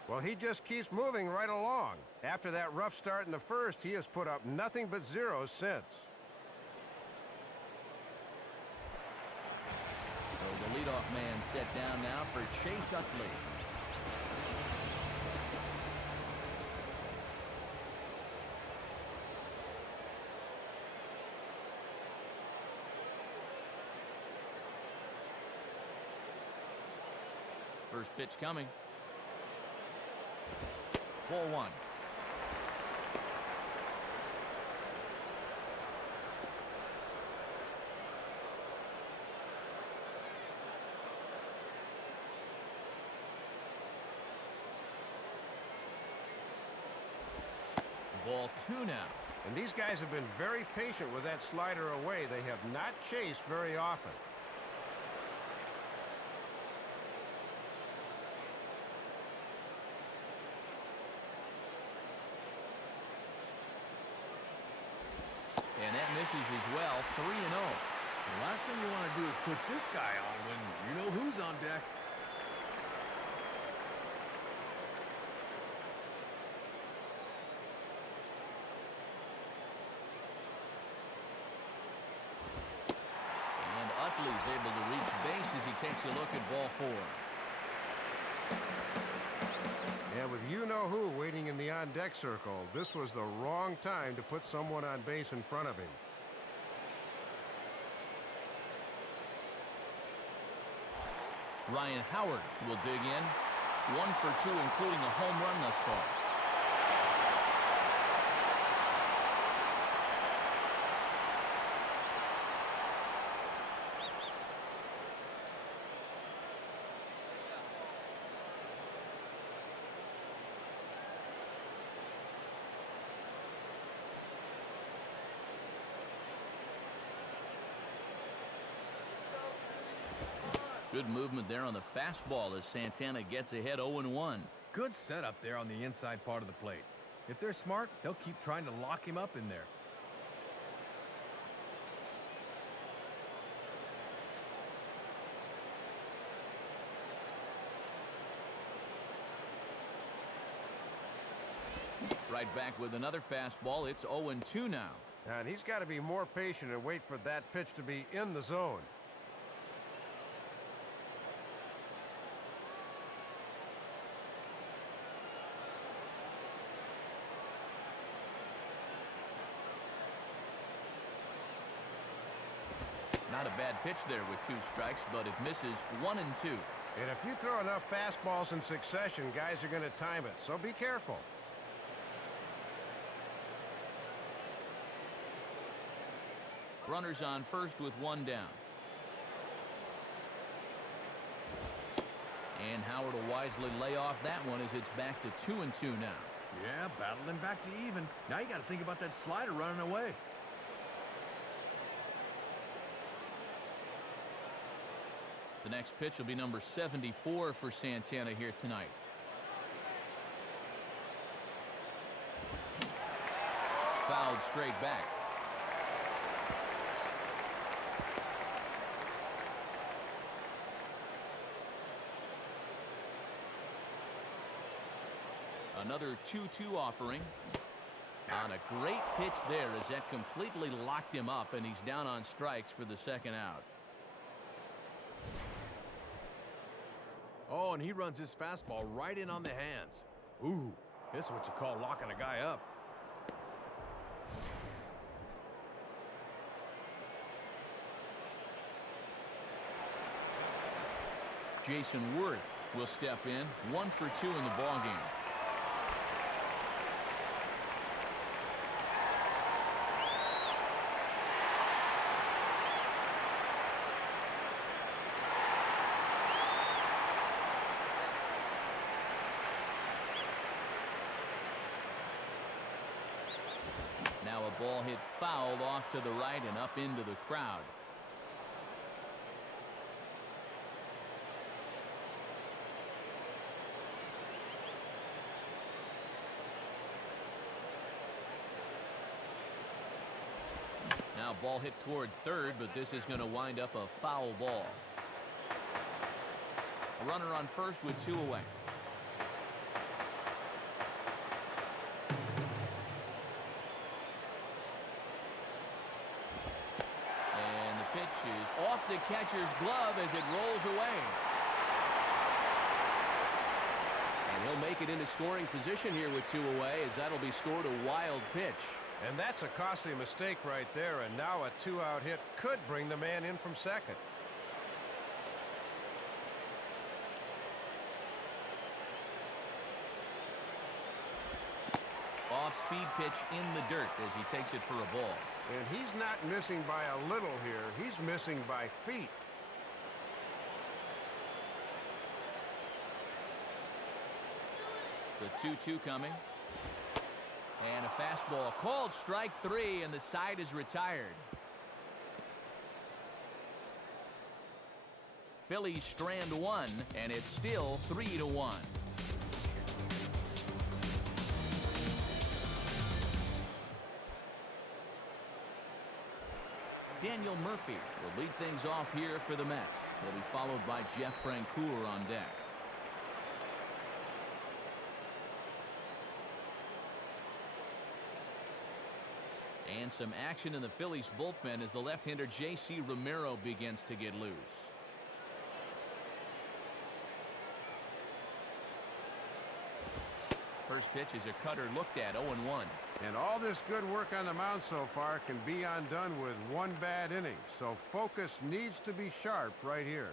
Well, he just keeps moving right along. After that rough start in the first, he has put up nothing but zeros since. So the leadoff man set down now for Chase Utley. First pitch coming. Ball 1. Ball 2 now. And these guys have been very patient with that slider away. They have not chased very often. And that misses as well. 3-0. The last thing you want to do is put this guy on when you know who's on deck. And Utley's able to reach base as he takes a look at ball 4. And with you-know-who waiting in the on-deck circle, this was the wrong time to put someone on base in front of him. Ryan Howard will dig in. 1 for 2, including a home run thus far. Good movement there on the fastball as Santana gets ahead 0-1. Good setup there on the inside part of the plate. If they're smart, they'll keep trying to lock him up in there. Right back with another fastball. It's 0-2 now. And he's got to be more patient and wait for that pitch to be in the zone. Not a bad pitch there with 2 strikes, but it misses 1-2. And if you throw enough fastballs in succession, guys are going to time it, so be careful. Runners on first with 1 down. And Howard will wisely lay off that one as it's back to 2-2 now. Yeah, battling back to even. Now you got to think about that slider running away. The next pitch will be number 74 for Santana here tonight. Fouled straight back. Another 2-2 offering. On a great pitch there as that completely locked him up, and he's down on strikes for the second out. Oh, and he runs his fastball right in on the hands. Ooh, this is what you call locking a guy up. Jason Worth will step in. 1 for 2 in the ballgame. Now a ball hit fouled off to the right and up into the crowd. Now ball hit toward third, but this is going to wind up a foul ball. A runner on first with 2 away. And the pitch is off the catcher's glove as it rolls away. And he'll make it into scoring position here with 2 away, as that'll be scored a wild pitch. And that's a costly mistake right there, and now a 2-out hit could bring the man in from second. Off-speed pitch in the dirt as he takes it for a ball. And he's not missing by a little here. He's missing by feet. The 2-2 coming. And a fastball called strike 3, and the side is retired. Phillies strand 1, and it's still 3-1. Daniel Murphy will lead things off here for the Mets. He'll be followed by Jeff Francoeur on deck. And some action in the Phillies bullpen as the left-hander J.C. Romero begins to get loose. First pitch is a cutter looked at, 0-1. And all this good work on the mound so far can be undone with 1 bad inning. So focus needs to be sharp right here.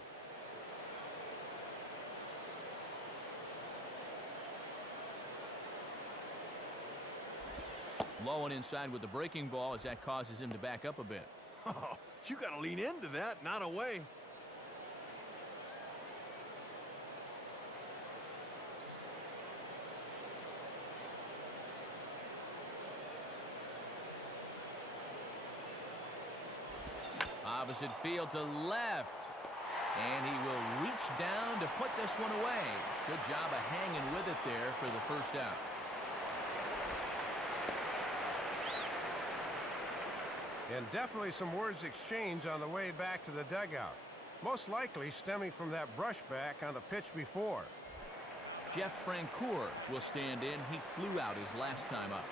Low and inside with the breaking ball as that causes him to back up a bit. Oh, you got to lean into that, not away. Opposite field to left. And he will reach down to put this one away. Good job of hanging with it there for the first out. And definitely some words exchanged on the way back to the dugout. Most likely stemming from that brushback on the pitch before. Jeff Francoeur will stand in. He flew out his last time up.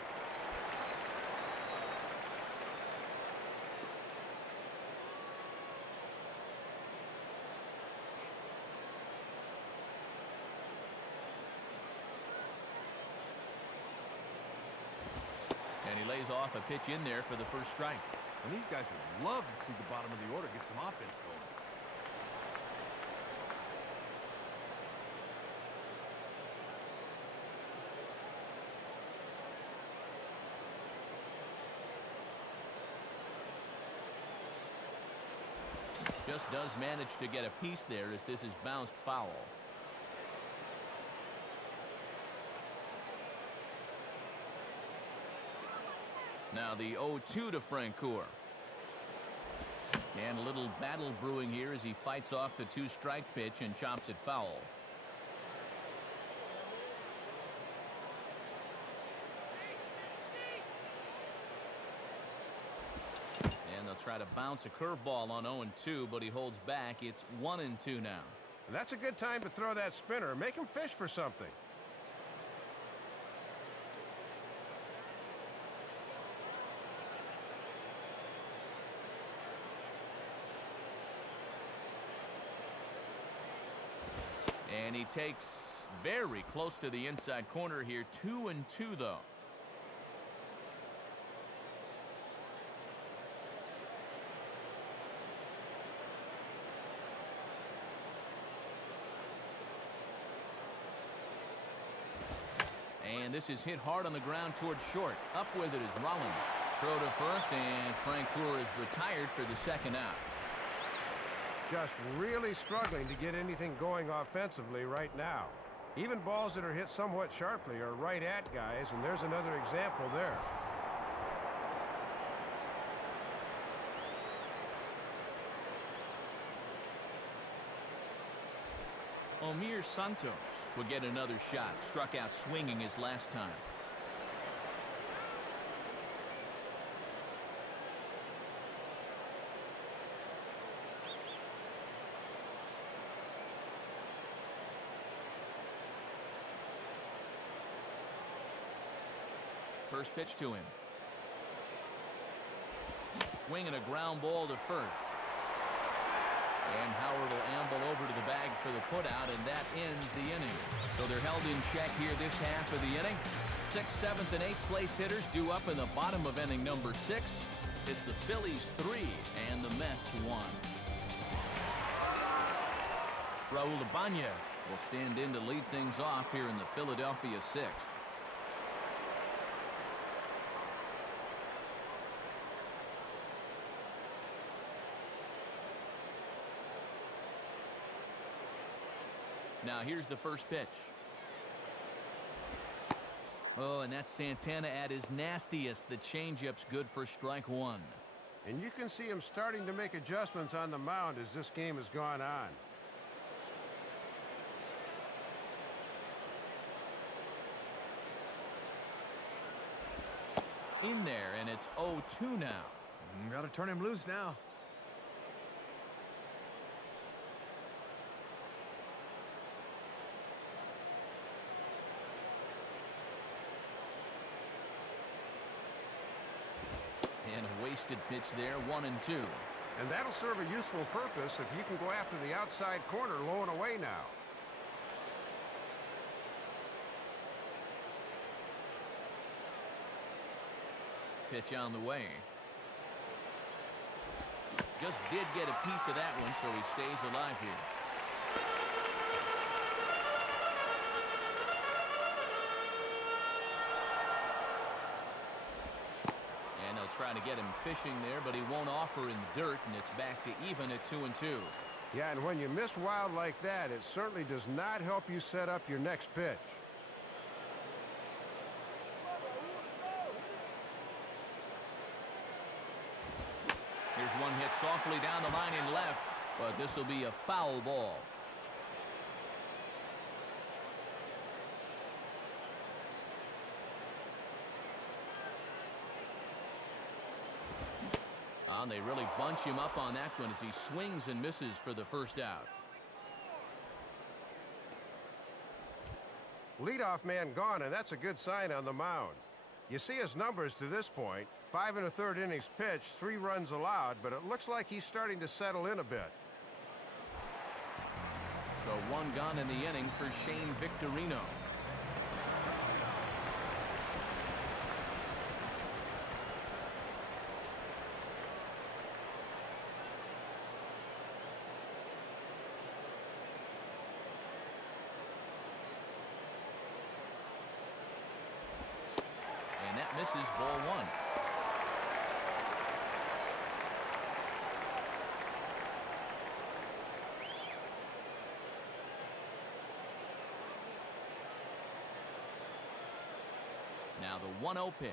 And he lays off a pitch in there for the first strike. And these guys would love to see the bottom of the order get some offense going. Just does manage to get a piece there as this is bounced foul. Now the 0-2 to Francoeur. And a little battle brewing here as he fights off the two-strike pitch and chops it foul. And they'll try to bounce a curveball on 0-2, but he holds back. It's 1-2 now. That's a good time to throw that spinner. Make him fish for something. And he takes very close to the inside corner here. 2-2 though. And this is hit hard on the ground towards short. Up with it is Rollins. Throw to first, and Francoeur is retired for the second out. Just really struggling to get anything going offensively right now. Even balls that are hit somewhat sharply are right at guys, and there's another example there. Omir Santos will get another shot. Struck out swinging his last time. First pitch to him. Swinging a ground ball to first. And Howard will amble over to the bag for the putout, and that ends the inning. So they're held in check here this half of the inning. 6th, 7th, and 8th place hitters due up in the bottom of inning number 6. It's the Phillies 3 and the Mets 1. Raul Ibanez will stand in to lead things off here in the Philadelphia 6th. Now here's the first pitch. Oh, and that's Santana at his nastiest. The changeup's good for strike one. And you can see him starting to make adjustments on the mound as this game has gone on. In there, and it's 0-2 now. Got to turn him loose now. And a wasted pitch there, 1-2. And that'll serve a useful purpose if you can go after the outside corner low and away now. Pitch on the way. Just did get a piece of that one, so he stays alive here. And they'll try to get him fishing there, but he won't offer in the dirt, and it's back to even at 2-2. Yeah, and when you miss wild like that, it certainly does not help you set up your next pitch. Here's one hit softly down the line in left, but this will be a foul ball. And they really bunch him up on that one as he swings and misses for the first out. Leadoff man gone, and that's a good sign on the mound. You see his numbers to this point. 5 1/3 innings pitched, 3 runs allowed, but it looks like he's starting to settle in a bit. So 1 gone in the inning for Shane Victorino. And that misses, ball 1. Now the 1-0 pitch.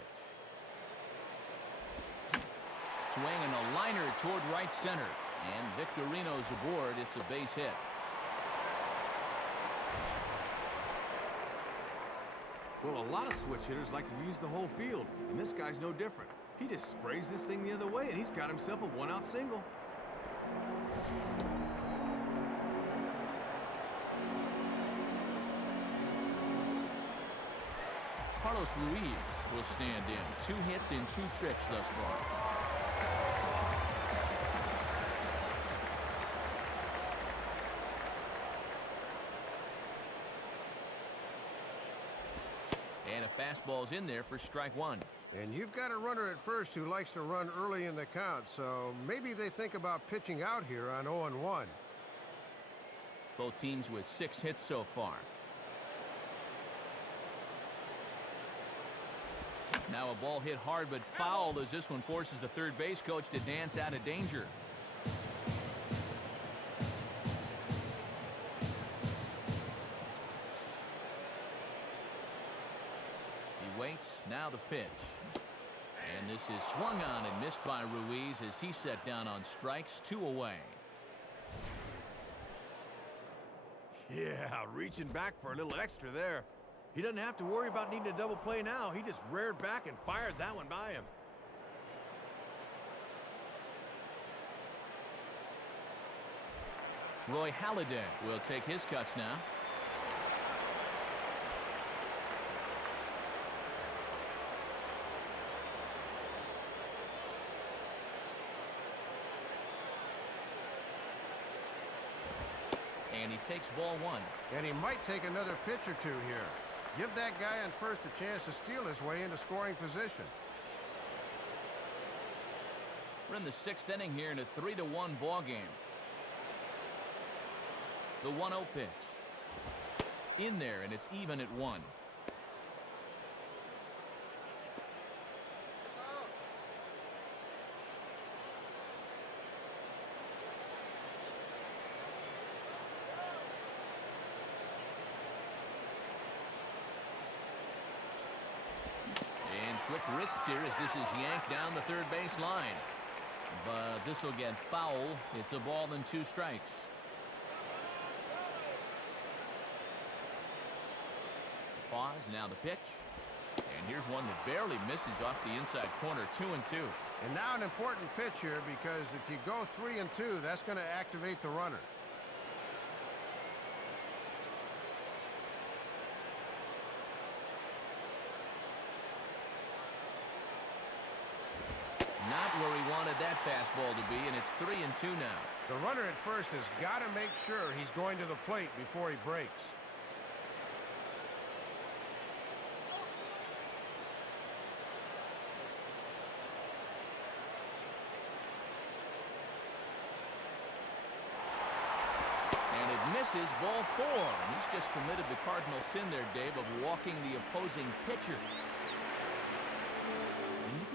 Swinging a liner toward right center. And Victorino's aboard. It's a base hit. Well, a lot of switch hitters like to use the whole field, and this guy's no different. He just sprays this thing the other way, and he's got himself a 1-out single. Carlos Ruiz will stand in. 2 hits in 2 trips thus far. And a fastball's in there for strike 1. And you've got a runner at first who likes to run early in the count, so maybe they think about pitching out here on 0-1. Both teams with 6 hits so far. Now a ball hit hard but foul as this one forces the third base coach to dance out of danger. He waits. Now the pitch. And this is swung on and missed by Ruiz as he set down on strikes. 2 away. Yeah, reaching back for a little extra there. He doesn't have to worry about needing a double play now. He just reared back and fired that one by him. Roy Halladay will take his cuts now. And he takes ball 1. And he might take another pitch or 2 here. Give that guy on first a chance to steal his way into scoring position. We're in the 6th inning here in a 3-1 ball game. The 1-0 pitch. In there, and it's even at 1. Quick wrists here as this is yanked down the third base line. But this will get foul. It's a ball and 2 strikes. Pause. Now the pitch. And here's one that barely misses off the inside corner. 2-2. And now an important pitch here, because if you go 3-2, that's going to activate the runner. Not where he wanted that fastball to be, and it's 3-2 now. The runner at first has got to make sure he's going to the plate before he breaks. And it misses, ball 4. And he's just committed the cardinal sin there, Dave, of walking the opposing pitcher.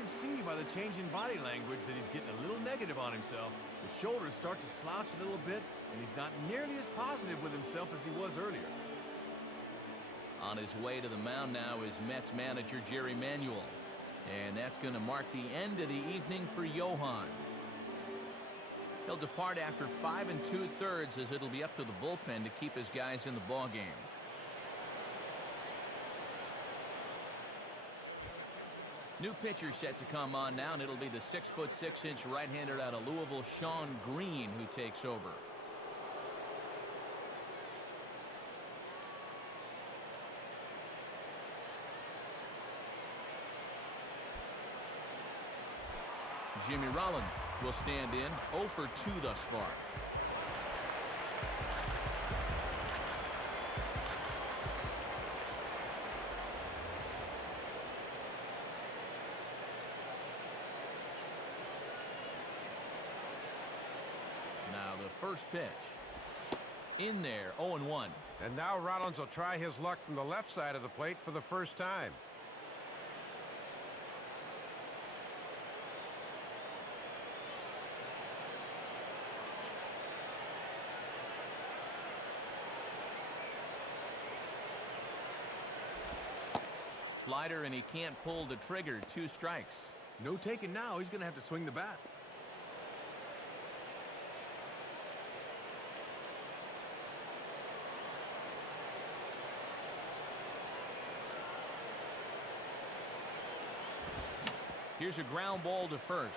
See by the change in body language that he's getting a little negative on himself. The shoulders start to slouch a little bit, and he's not nearly as positive with himself as he was earlier. On his way to the mound now is Mets manager Jerry Manuel. And that's going to mark the end of the evening for Johan. He'll depart after 5 2/3 as it'll be up to the bullpen to keep his guys in the ballgame. New pitcher set to come on now, and it'll be the 6'6" right-hander out of Louisville, Sean Green, who takes over. Jimmy Rollins will stand in 0 for 2 thus far. Now the first pitch. In there, 0-1. And now Rollins will try his luck from the left side of the plate for the first time. Slider, and he can't pull the trigger. 2 strikes. No taking now. He's going to have to swing the bat. Here's a ground ball to first.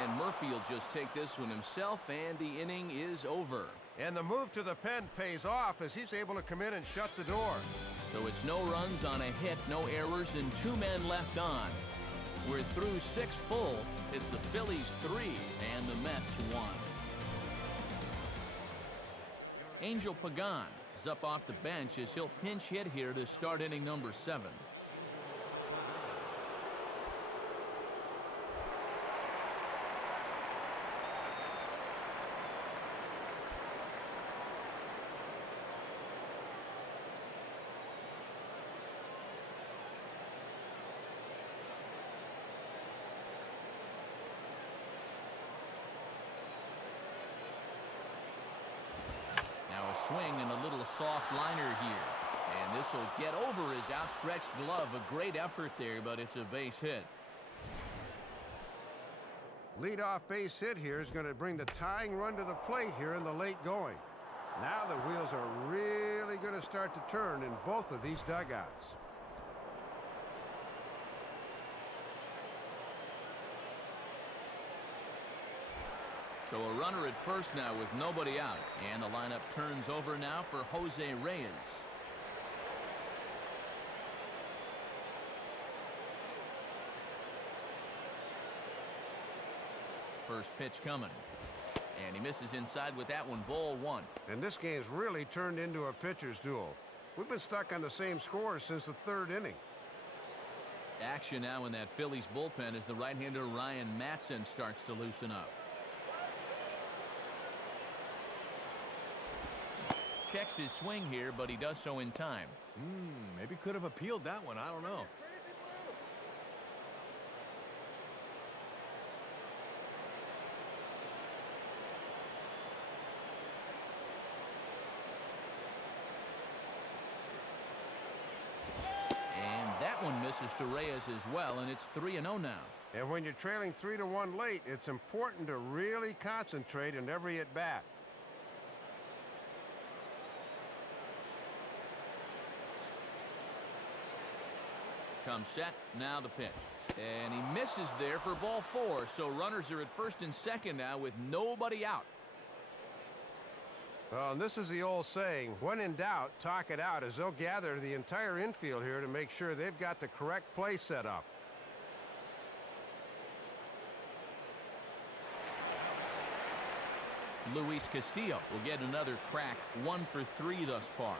And Murphy will just take this one himself, and the inning is over. And the move to the pen pays off as he's able to come in and shut the door. So it's no runs on a hit, no errors, and 2 men left on. We're through 6 full. It's the Phillies 3 and the Mets 1. Angel Pagan is up off the bench as he'll pinch hit here to start inning number 7. Swing and a little soft liner here. And this will get over his outstretched glove. A great effort there, but it's a base hit. Leadoff base hit here is going to bring the tying run to the plate here in the late going. Now the wheels are really going to start to turn in both of these dugouts. So a runner at first now with nobody out. And the lineup turns over now for Jose Reyes. First pitch coming. And he misses inside with that one. Ball 1. And this game's really turned into a pitcher's duel. We've been stuck on the same score since the 3rd inning. Action now in that Phillies bullpen as the right-hander Ryan Matson starts to loosen up. Checks his swing here, but he does so in time. Maybe could have appealed that one. I don't know. And that one misses to Reyes as well, and it's 3-0 now. And when you're trailing 3-1 late, it's important to really concentrate in every at-bat. Comes set, now the pitch. And he misses there for ball 4. So runners are at first and second now with nobody out. Well, and this is the old saying, when in doubt, talk it out, as they'll gather the entire infield here to make sure they've got the correct play set up. Luis Castillo will get another crack. 1 for 3 thus far.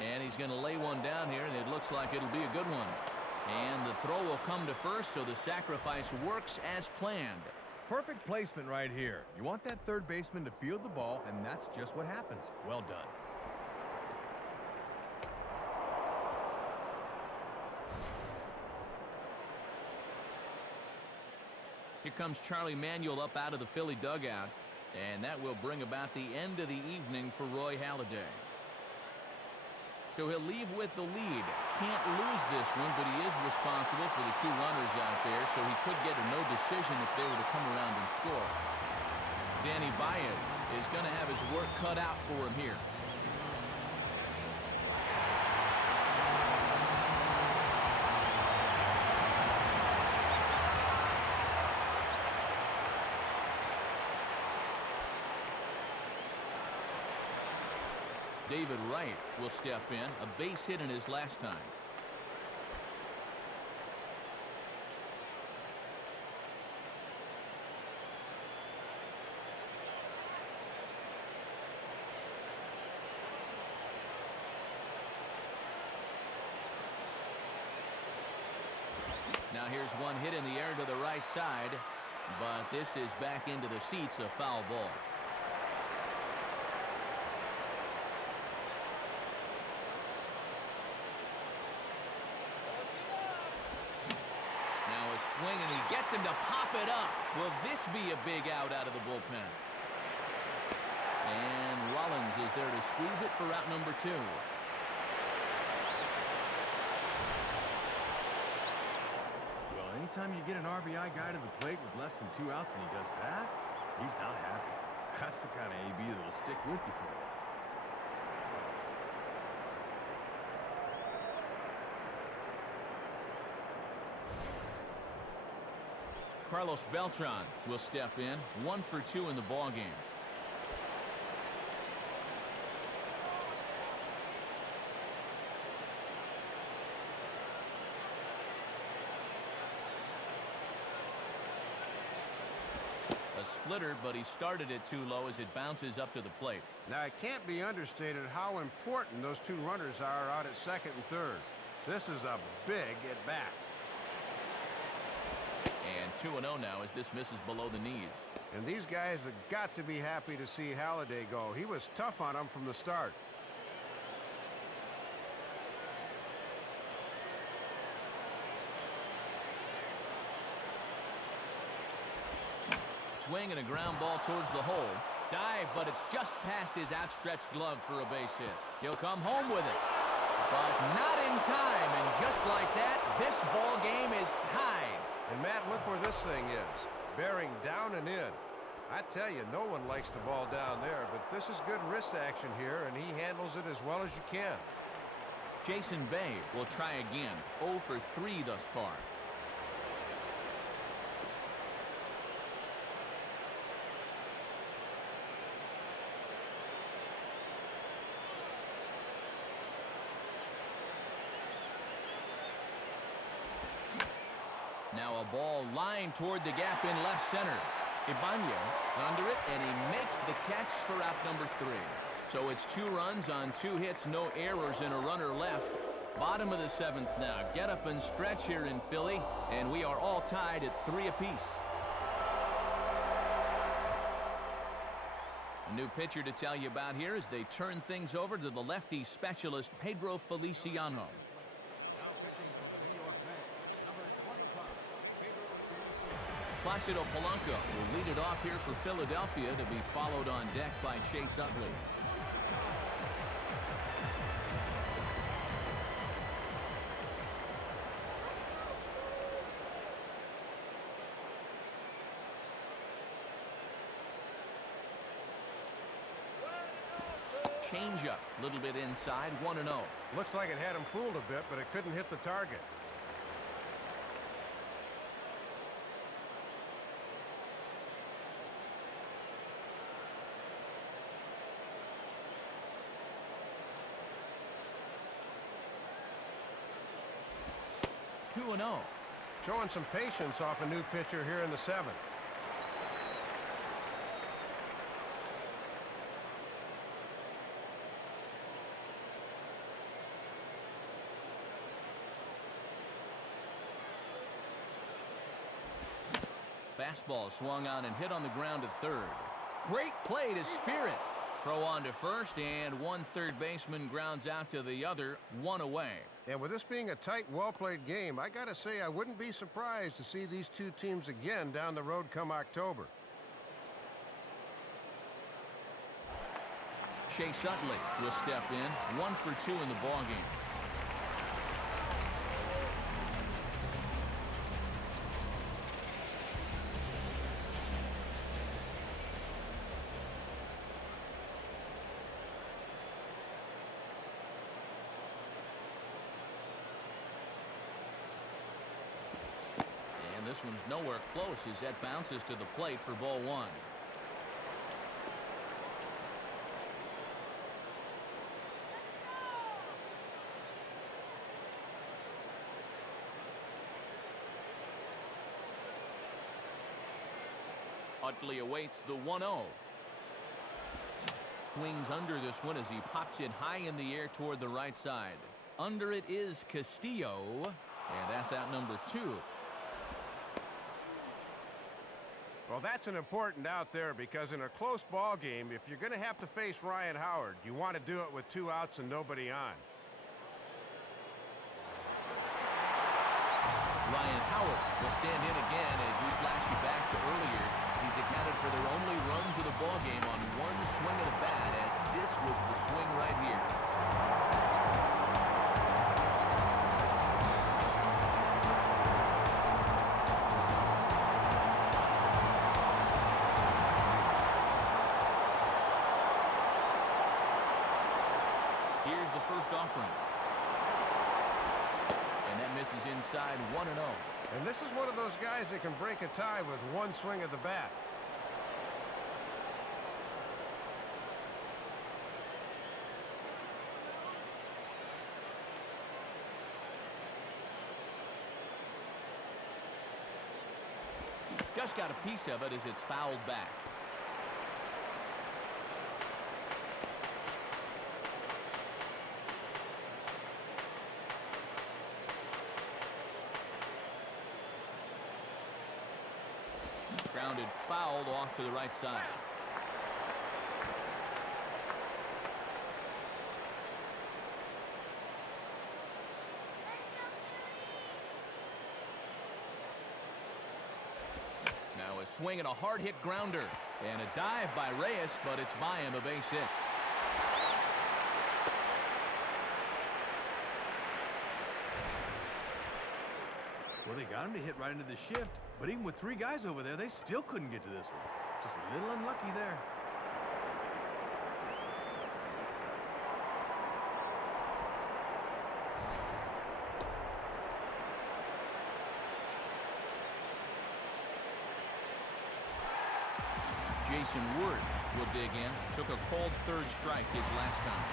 And he's going to lay one down here, and it looks like it'll be a good one. And the throw will come to first, so the sacrifice works as planned. Perfect placement right here. You want that third baseman to field the ball, and that's just what happens. Well done. Here comes Charlie Manuel up out of the Philly dugout, and that will bring about the end of the evening for Roy Halladay. So he'll leave with the lead. Can't lose this one, but he is responsible for the 2 runners out there, so he could get a no decision if they were to come around and score. Danny Baez is going to have his work cut out for him here. David Wright will step in, a base hit in his last time. Now here's one hit in the air to the right side, but this is back into the seats, a foul ball. Now a swing, and he gets him to pop it up. Will this be a big out of the bullpen? And Rollins is there to squeeze it for out number 2. Anytime you get an RBI guy to the plate with less than 2 outs and he does that, he's not happy. That's the kind of AB that'll stick with you for a while. Carlos Beltran will step in, 1 for 2 in the ballgame. A splitter, but he started it too low as it bounces up to the plate. Now, it can't be understated how important those 2 runners are out at second and third. This is a big at-bat. And 2-0 now as this misses below the knees. And these guys have got to be happy to see Halladay go. He was tough on them from the start. Swing and a ground ball towards the hole. Dive, but it's just past his outstretched glove for a base hit. He'll come home with it, but not in time. And just like that, this ball game is tied. And Matt, look where this thing is. Bearing down and in. I tell you, no one likes the ball down there, but this is good wrist action here, and he handles it as well as you can. Jason Bay will try again. 0 for 3 thus far. Now a ball lined toward the gap in left center. Ibanez under it, and he makes the catch for out number 3. So it's 2 runs on 2 hits, no errors, and a runner left. Bottom of the 7th now. Get up and stretch here in Philly, and we are all tied at 3 apiece. A new pitcher to tell you about here as they turn things over to the lefty specialist Pedro Feliciano. Placido Polanco will lead it off here for Philadelphia to be followed on deck by Chase Utley. Change up, a little bit inside, 1-0. Looks like it had him fooled a bit, but it couldn't hit the target. Showing some patience off a new pitcher here in the 7th. Fastball swung on and hit on the ground to third. Great play to Spirit. Throw on to first, and 1 third baseman grounds out to the other, 1 away. And with this being a tight, well-played game, I got to say I wouldn't be surprised to see these 2 teams again down the road come October. Chase Utley will step in, 1 for 2 in the ballgame. This one's nowhere close as that bounces to the plate for ball 1. Utley awaits the 1-0. Swings under this one as he pops it high in the air toward the right side. Under it is Castillo, and that's out number 2. Well, that's an important out there because in a close ball game, if you're going to have to face Ryan Howard, you want to do it with 2 outs and nobody on. Ryan Howard will stand in again as we flash you back to earlier. He's accounted for their only runs of the ball game on one swing of the bat, as this was the swing right here. Here's the first offering. And that misses inside 1-0. And this is one of those guys that can break a tie with one swing of the bat. Just got a piece of it as it's fouled back. Grounded fouled off to the right side. Now a swing and a hard hit grounder. And a dive by Reyes, but it's by him, a base hit. Well, they got him to hit right into the shift, but even with 3 guys over there, they still couldn't get to this one. Just a little unlucky there. Jason Ward will dig in. Took a cold third strike his last time.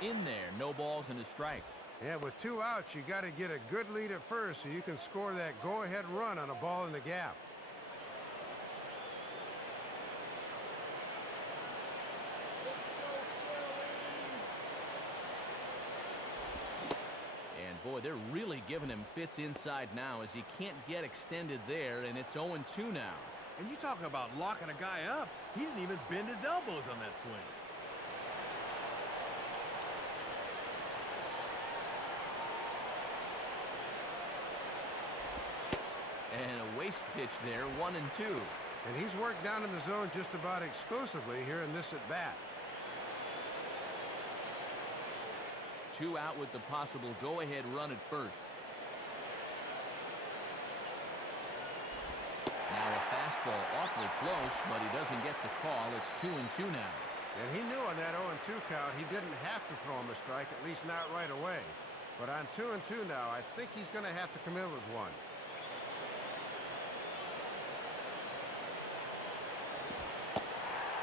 In there, no balls and a strike. Yeah, with 2 outs, you got to get a good lead at first so you can score that go-ahead run on a ball in the gap. And boy, they're really giving him fits inside now as he can't get extended there, and it's 0-2 now. And you talking about locking a guy up. He didn't even bend his elbows on that swing. And a waste pitch there, 1-2. And he's worked down in the zone just about exclusively here in this at-bat. 2 out with the possible go-ahead run at first. Now a fastball awfully close, but he doesn't get the call. It's 2-2 now. And he knew on that 0-2 count he didn't have to throw him a strike, at least not right away. But on 2-2 now, I think he's going to have to come in with one.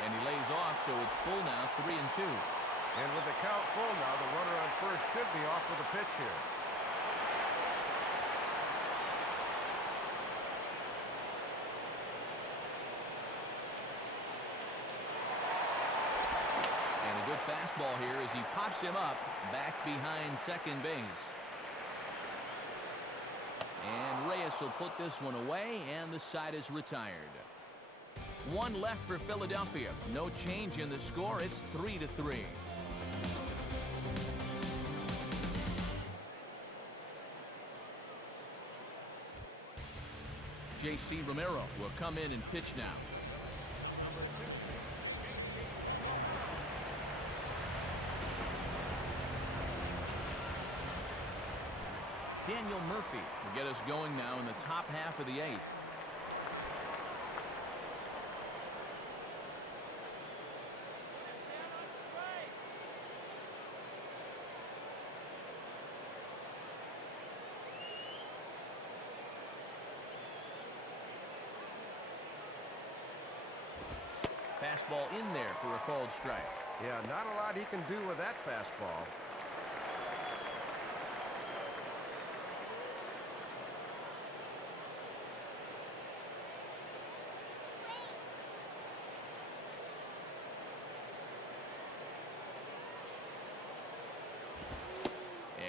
And he lays off, so it's full now, 3-2. And with the count full now, the runner on first should be off with a pitch here. And a good fastball here as he pops him up back behind second base. And Reyes will put this one away, and the side is retired. 1 left for Philadelphia. No change in the score. It's 3-3. J.C. Romero will come in and pitch now. Daniel Murphy will get us going now in the top half of the 8th. Fastball in there for a called strike. Yeah, not a lot he can do with that fastball.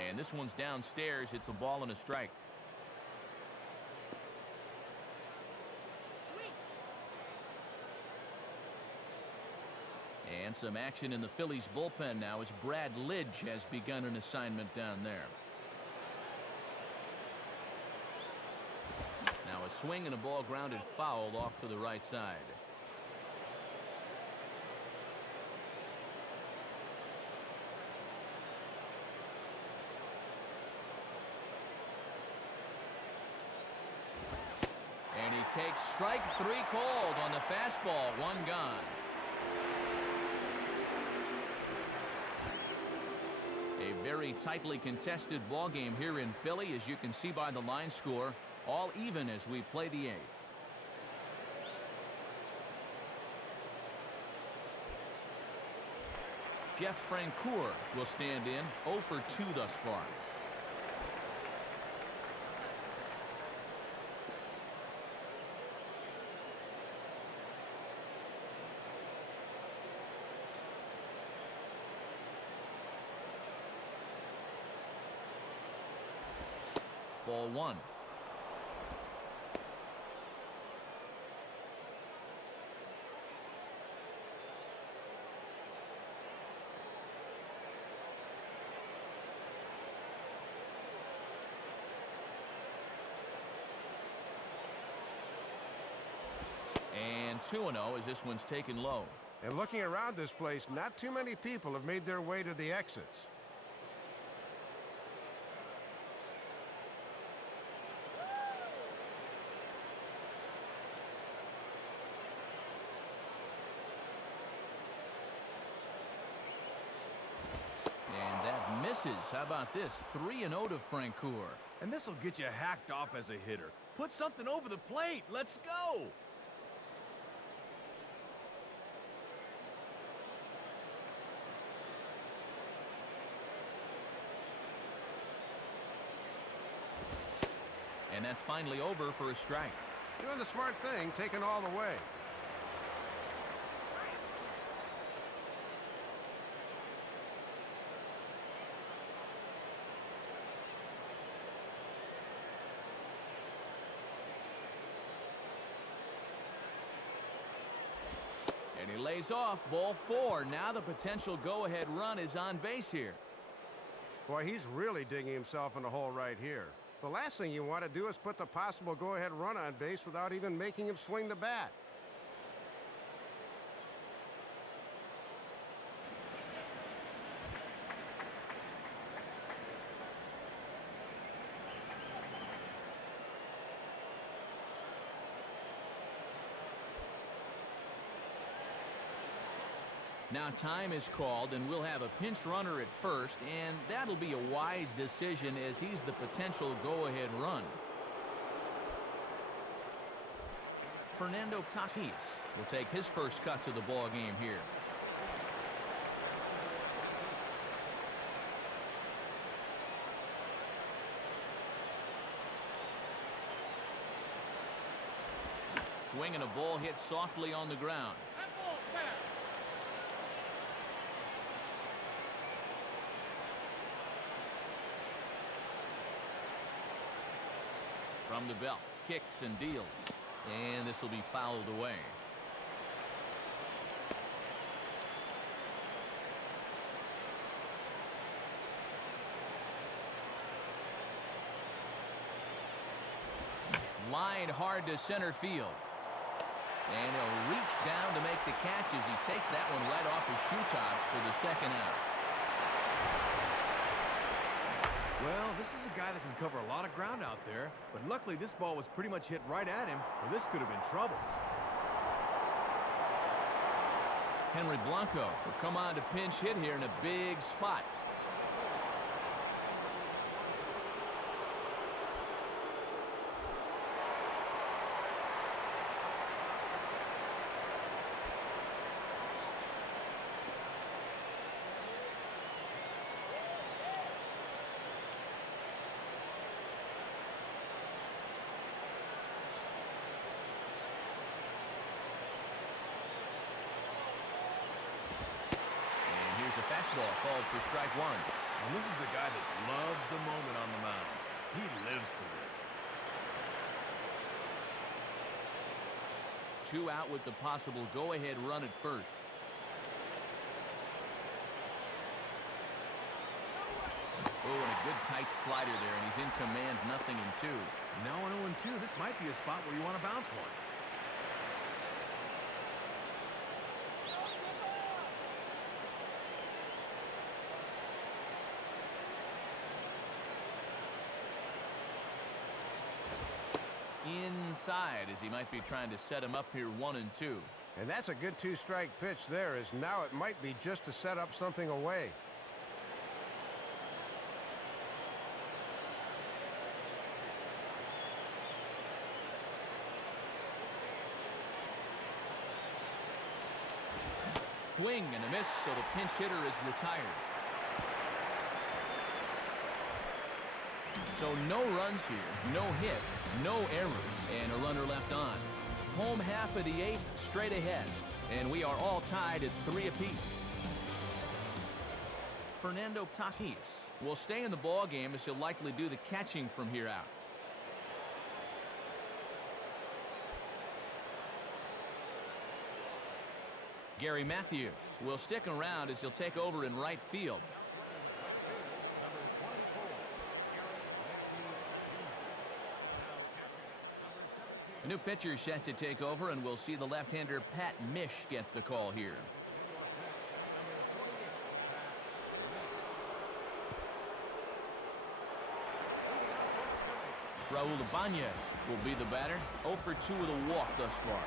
And this one's downstairs. It's a ball and a strike. And some action in the Phillies bullpen now as Brad Lidge has begun an assignment down there. Now a swing and a ball grounded foul off to the right side. And he takes strike three called on the fastball. One gone. A very tightly contested ball game here in Philly, as you can see by the line score. All even as we play the eighth. Jeff Francoeur will stand in. 0 for 2 thus far. Ball one. And 2-0 as this one's taken low. And looking around this place, not too many people have made their way to the exits. Misses. How about this? 3-0 to Francoeur. And this will get you hacked off as a hitter. Put something over the plate. Let's go. And that's finally over for a strike. Doing the smart thing, taking all the way. And he lays off. Ball 4. Now the potential go-ahead run is on base here. Boy, he's really digging himself in a hole right here. The last thing you want to do is put the possible go-ahead run on base without even making him swing the bat. Now time is called, and we'll have a pinch runner at first, and that'll be a wise decision as he's the potential go-ahead run. Fernando Tatis will take his first cuts of the ball game here. Swing and a ball hit softly on the ground. From the belt, kicks and deals, and this will be fouled away. Line hard to center field. And he'll reach down to make the catch as he takes that one right off his shoe tops for the second out. Well, this is a guy that can cover a lot of ground out there, but luckily this ball was pretty much hit right at him, or this could have been trouble. Henry Blanco will come on to pinch hit here in a big spot. fastball called for strike one. And this is a guy that loves the moment on the mound. He lives for this. 2 out with the possible go-ahead run at first. Oh, and a good tight slider there, and he's in command, 0-2. Now on 0-2, this might be a spot where you want to bounce one. Inside, as he might be trying to set him up here, 1-2. And that's a good two-strike pitch there, as now it might be just to set up something away. Swing and a miss, so the pinch hitter is retired. So no runs here, no hits, no errors, and a runner left on. Home half of the 8th, straight ahead, and we are all tied at 3 apiece. Fernando Tatis will stay in the ball game, as he'll likely do the catching from here out. Gary Matthews will stick around, as he'll take over in right field. A new pitcher set to take over, and we'll see the left-hander Pat Mish get the call here. Raul Ibanez will be the batter. 0 for 2 with a walk thus far.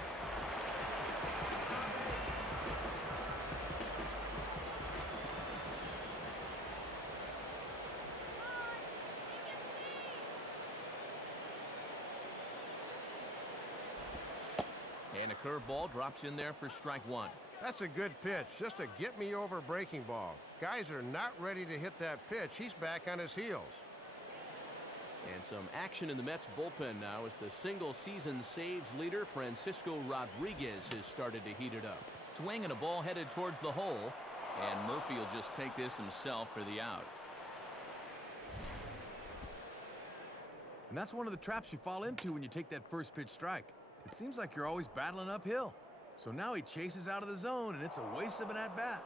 And a curveball drops in there for strike one. That's a good pitch, just a get-me-over breaking ball. Guys are not ready to hit that pitch. He's back on his heels. And some action in the Mets bullpen now, as the single-season saves leader Francisco Rodriguez has started to heat it up. Swing and a ball headed towards the hole, and Murphy will just take this himself for the out. And that's one of the traps you fall into when you take that first pitch strike. It seems like you're always battling uphill. So now he chases out of the zone, and it's a waste of an at-bat.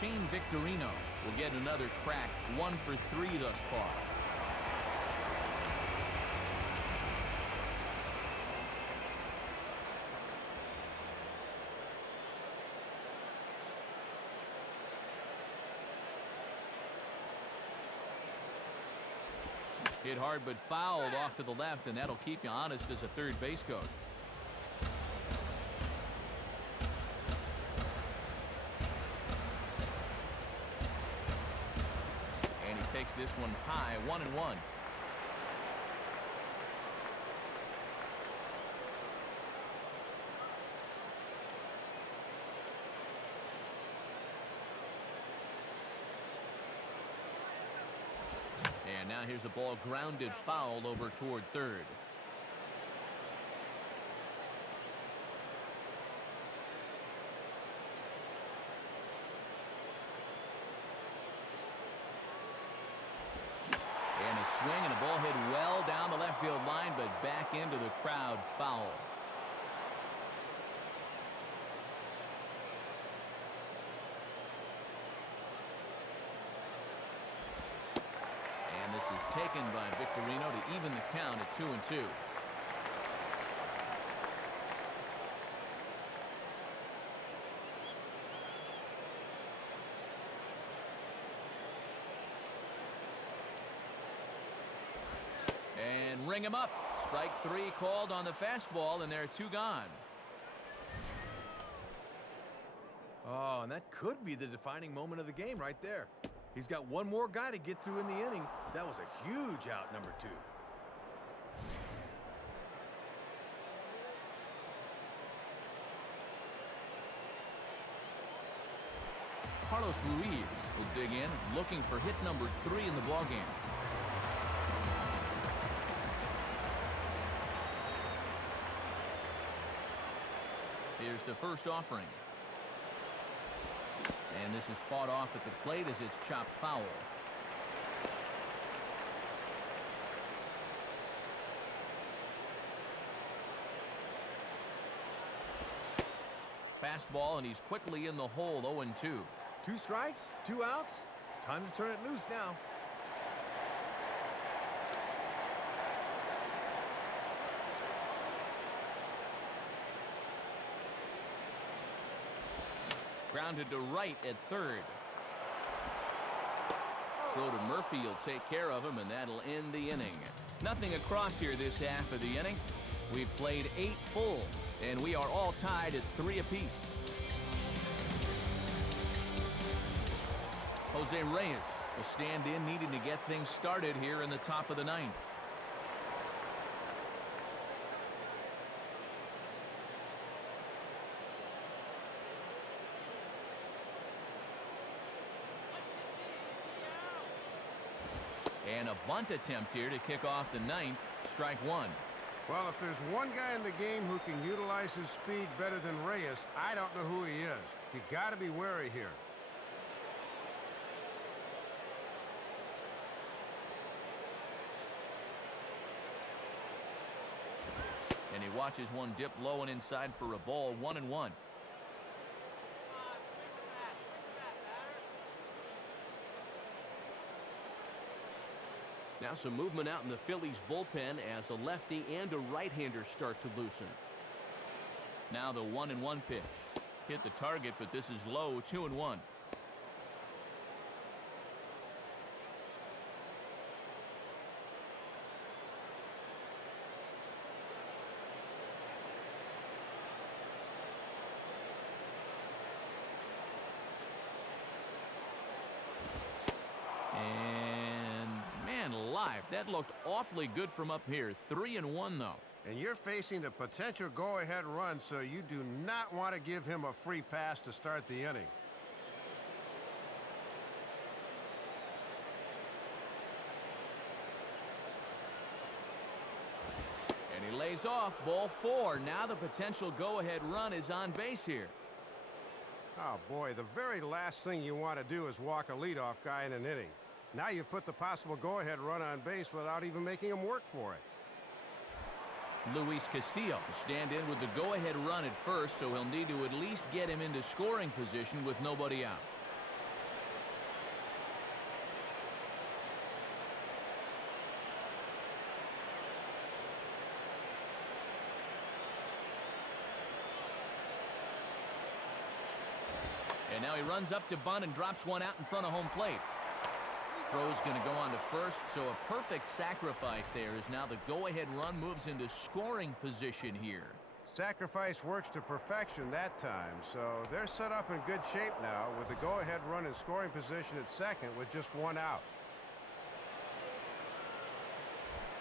Shane Victorino will get another crack, 1 for 3 thus far. Hit hard but fouled off to the left, and that'll keep you honest as a third base coach. And he takes this one high, 1-1. And now here's a ball grounded foul over toward third. And a swing and a ball hit well down the left field line, but back into the crowd, foul. And this is taken by Victorino to even the count at 2-2. And ring him up. Strike 3 called on the fastball, and there are 2 gone. Oh, and that could be the defining moment of the game right there. He's got one more guy to get through in the inning. That was a huge out, number 2. Carlos Ruiz will dig in, looking for hit number 3 in the ballgame. Here's the first offering. And this is fought off at the plate as it's chopped foul. Fastball, and he's quickly in the hole. 0-2. 2 strikes, 2 outs. Time to turn it loose now. Grounded to right at third. Throw to Murphy will take care of him, and that'll end the inning. Nothing across here this half of the inning. We've played 8 full, and we are all tied at 3 apiece. Jose Reyes will stand in, needing to get things started here in the top of the 9th. And a bunt attempt here to kick off the 9th. Strike 1. Well, if there's one guy in the game who can utilize his speed better than Reyes, I don't know who he is. You got to be wary here. And he watches one dip low and inside for a ball. 1-1. Now some movement out in the Phillies bullpen as a lefty and a right-hander start to loosen. Now the 1-1 pitch. Hit the target, but this is low. 2-1. That looked awfully good from up here. 3-1 though. And you're facing the potential go-ahead run, so you do not want to give him a free pass to start the inning. And he lays off. Ball 4. Now the potential go-ahead run is on base here. Oh boy, the very last thing you want to do is walk a leadoff guy in an inning. Now you've put the possible go-ahead run on base without even making him work for it. Luis Castillo will stand in with the go-ahead run at first, so he'll need to at least get him into scoring position with nobody out. And now he runs up to bunt and drops one out in front of home plate. Throw's going to go on to first, so a perfect sacrifice there as now the go-ahead run moves into scoring position here. Sacrifice works to perfection that time, so they're set up in good shape now with the go-ahead run in scoring position at second with just 1 out.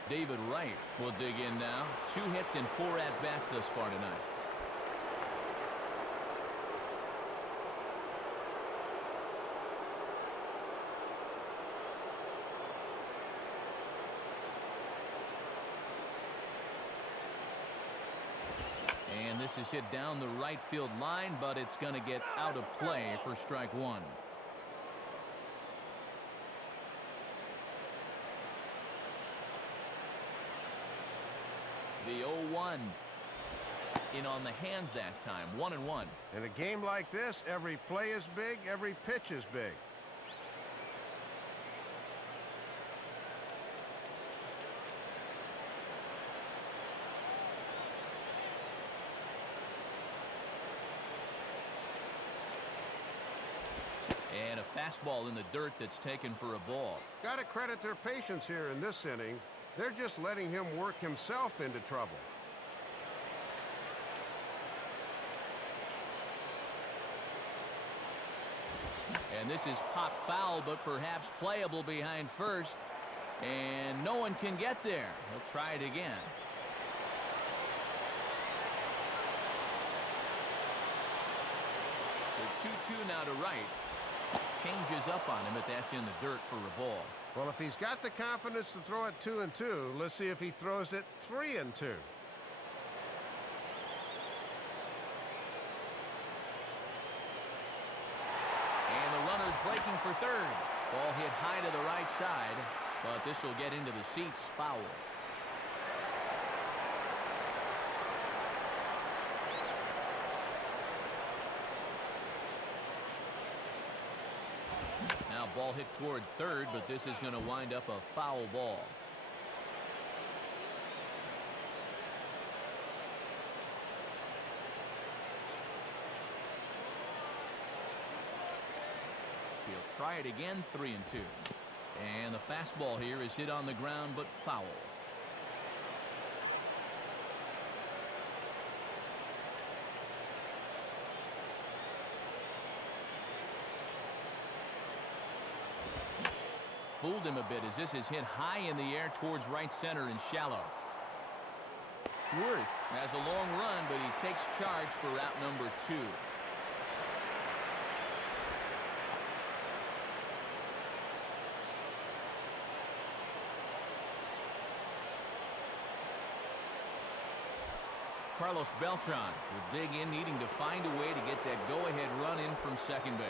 David Wright will dig in now. 2 hits and 4 at-bats thus far tonight. And this is hit down the right field line, but it's going to get out of play for strike 1. The 0-1 in on the hands that time. 1-1. In a game like this, every play is big, every pitch is big. And a fastball in the dirt that's taken for a ball. Got to credit their patience here in this inning. They're just letting him work himself into trouble. And this is popped foul, but perhaps playable behind first. And no one can get there. He'll try it again. The 2-2 now to right. Changes up on him, but that's in the dirt for a ball. Well, if he's got the confidence to throw it 2-2, let's see if he throws it 3-2. for third. Ball hit high to the right side, but this will get into the seats. Foul. Now ball hit toward third, but this is going to wind up a foul ball. He'll try it again, 3-2. And the fastball here is hit on the ground, but foul. Fooled him a bit as this is hit high in the air towards right center and shallow. Worth has a long run, but he takes charge for route number 2. Carlos Beltran will dig in, needing to find a way to get that go-ahead run in from second base.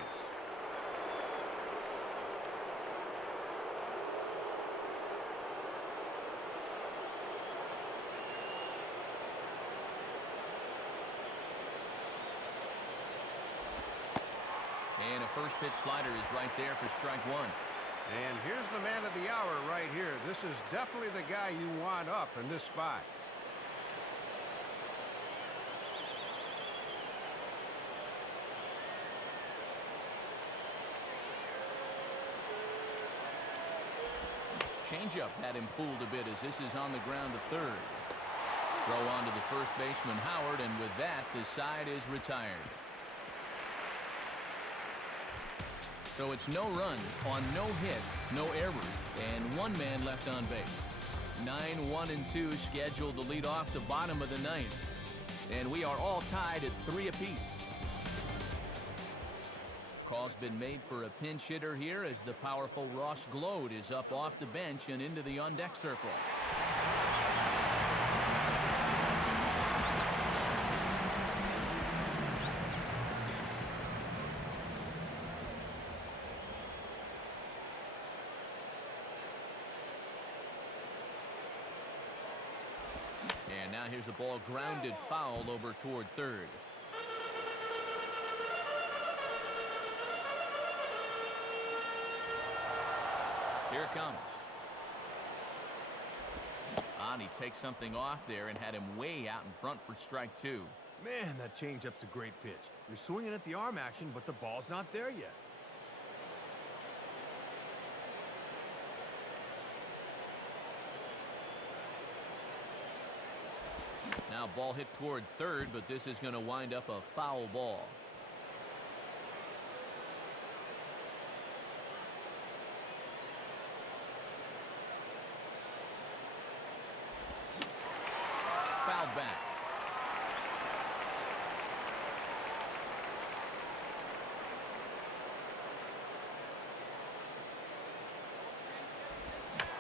And a first pitch slider is right there for strike 1. And here's the man of the hour right here. This is definitely the guy you want up in this spot. Changeup had him fooled a bit as this is on the ground to third. Throw on to the first baseman Howard, and with that, the side is retired. So it's no run on no hit, no error, and one man left on base. 9-1-2 scheduled to lead off the bottom of the ninth. And we are all tied at 3 apiece. Call's been made for a pinch hitter here as the powerful Ross Gload is up off the bench and into the on-deck circle. And now here's a ball grounded foul over toward third. Here it comes. And he takes something off there and had him way out in front for strike 2. Man, that changeup's a great pitch. You're swinging at the arm action, but the ball's not there yet. Now ball hit toward third, but this is going to wind up a foul ball. Fouled back.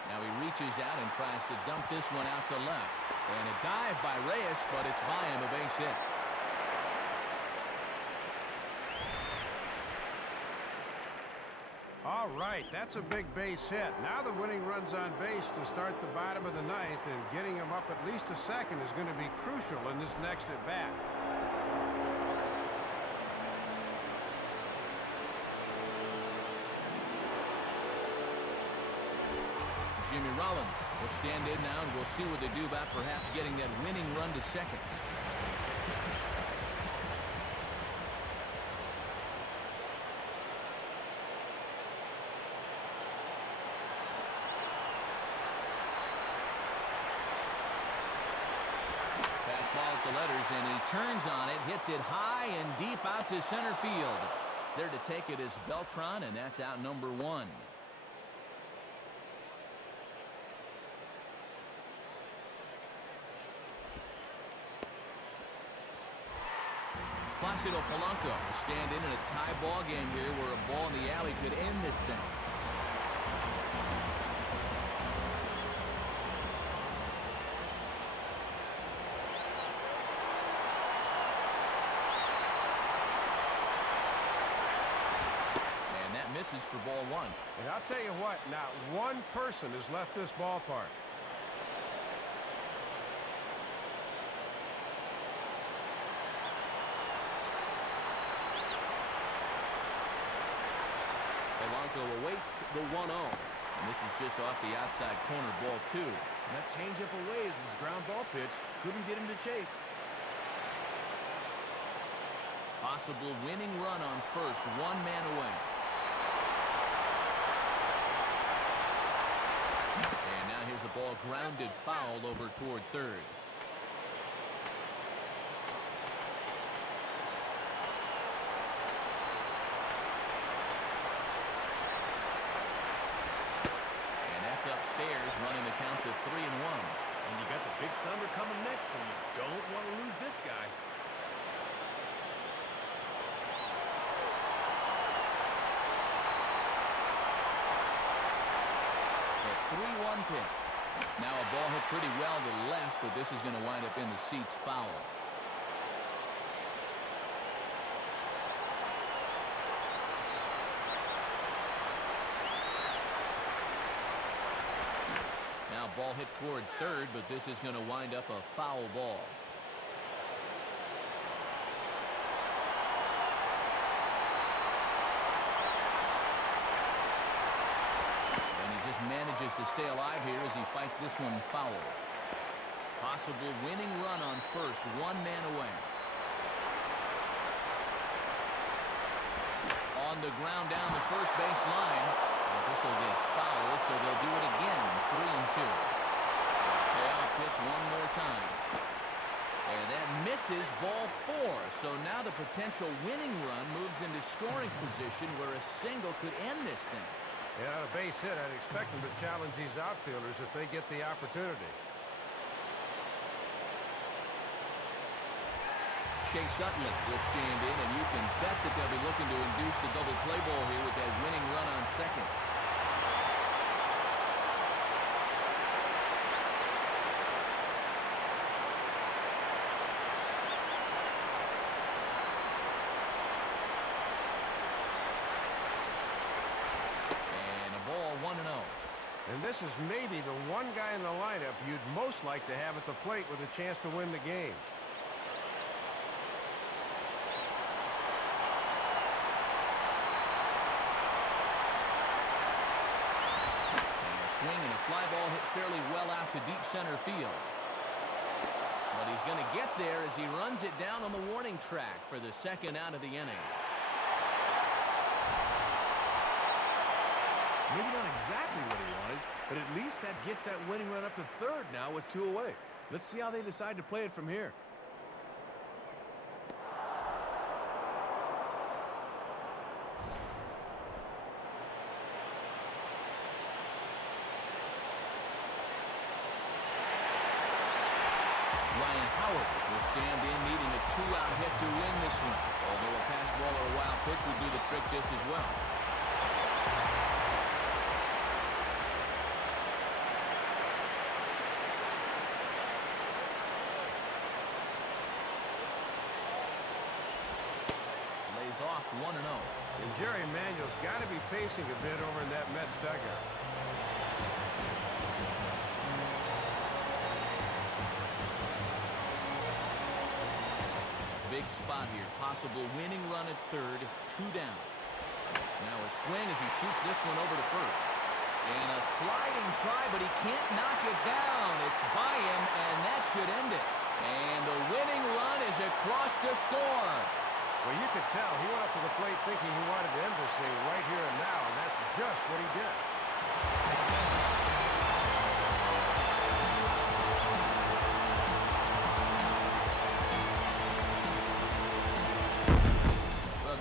Now he reaches out and tries to dump this one out to left. And a dive by Reyes, but it's by him, a base hit. All right, that's a big base hit. Now the winning run's on base to start the bottom of the ninth, and getting him up at least a second is going to be crucial in this next at-bat. Jimmy Rollins will stand in now, and we'll see what they do about perhaps getting that winning run to second. Fastball at the letters, and he turns on it, hits it high and deep out to center field. There to take it is Beltran, and that's out number 1. Placido Polanco will stand in a tie ball game here where a ball in the alley could end this thing. misses for ball one. And I'll tell you what, not one person has left this ballpark. Polanco awaits the 1-0. And this is just off the outside corner, ball two. And that changeup away is his ground ball pitch. Couldn't get him to chase. Possible winning run on first, one man away. And now here's a ball grounded foul over toward third. And that's upstairs, running the count to 3-1. And you got the big thunder coming next, so you don't want to lose this guy. The 3-1 pitch. Now a ball hit pretty well to the left, but this is going to wind up in the seats foul. Now ball hit toward third, but this is going to wind up a foul ball. And he just manages to stay alive here as he fights this one foul. Possible winning run on first, one man away. On the ground down the first base line. But this will get foul, so they'll do it again. 3-2. Payoff pitch one more time. And that misses ball four. So now the potential winning run moves into scoring position where a single could end this thing. Yeah, a base hit. I'd expect them to challenge these outfielders if they get the opportunity. Chase Utley will stand in, and you can bet that they'll be looking to induce the double play ball here with that winning run on second. And a ball, 1-0. And this is maybe the one guy in the lineup you'd most like to have at the plate with a chance to win the game. Swing and a fly ball hit fairly well out to deep center field. But he's going to get there as he runs it down on the warning track for the second out of the inning. Maybe not exactly what he wanted, but at least that gets that winning run up to third now with two away. Let's see how they decide to play it from here. Will stand in needing a two-out hit to win this one. Although a pass ball or a wild pitch would do the trick just as well. Lays off 1-0. And Jerry Manuel's got to be pacing a bit over in that Mets dugout. Big spot here. Possible winning run at third. Two down. Now a swing as he shoots this one over to first. And a sliding try, but he can't knock it down. It's by him, and that should end it. And the winning run is across to score. Well, you could tell he went up to the plate thinking he wanted to end this thing right here and now, and that's just what he did.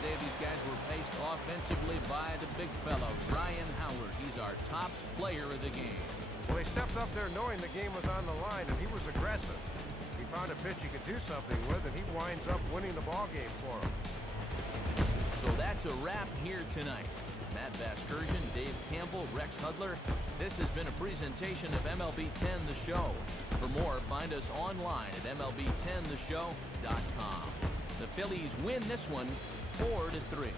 Dave, these guys were paced offensively by the big fella, Ryan Howard. He's our top player of the game. Well, he stepped up there knowing the game was on the line, and he was aggressive. He found a pitch he could do something with, and he winds up winning the ball game for him. So that's a wrap here tonight. Matt Vasgersian, Dave Campbell, Rex Hudler. This has been a presentation of MLB 10 The Show. For more, find us online at MLB10theshow.com. The Phillies win this one 4-3.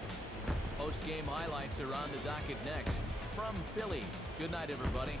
Post-game highlights are on the docket next. From Philly, good night, everybody.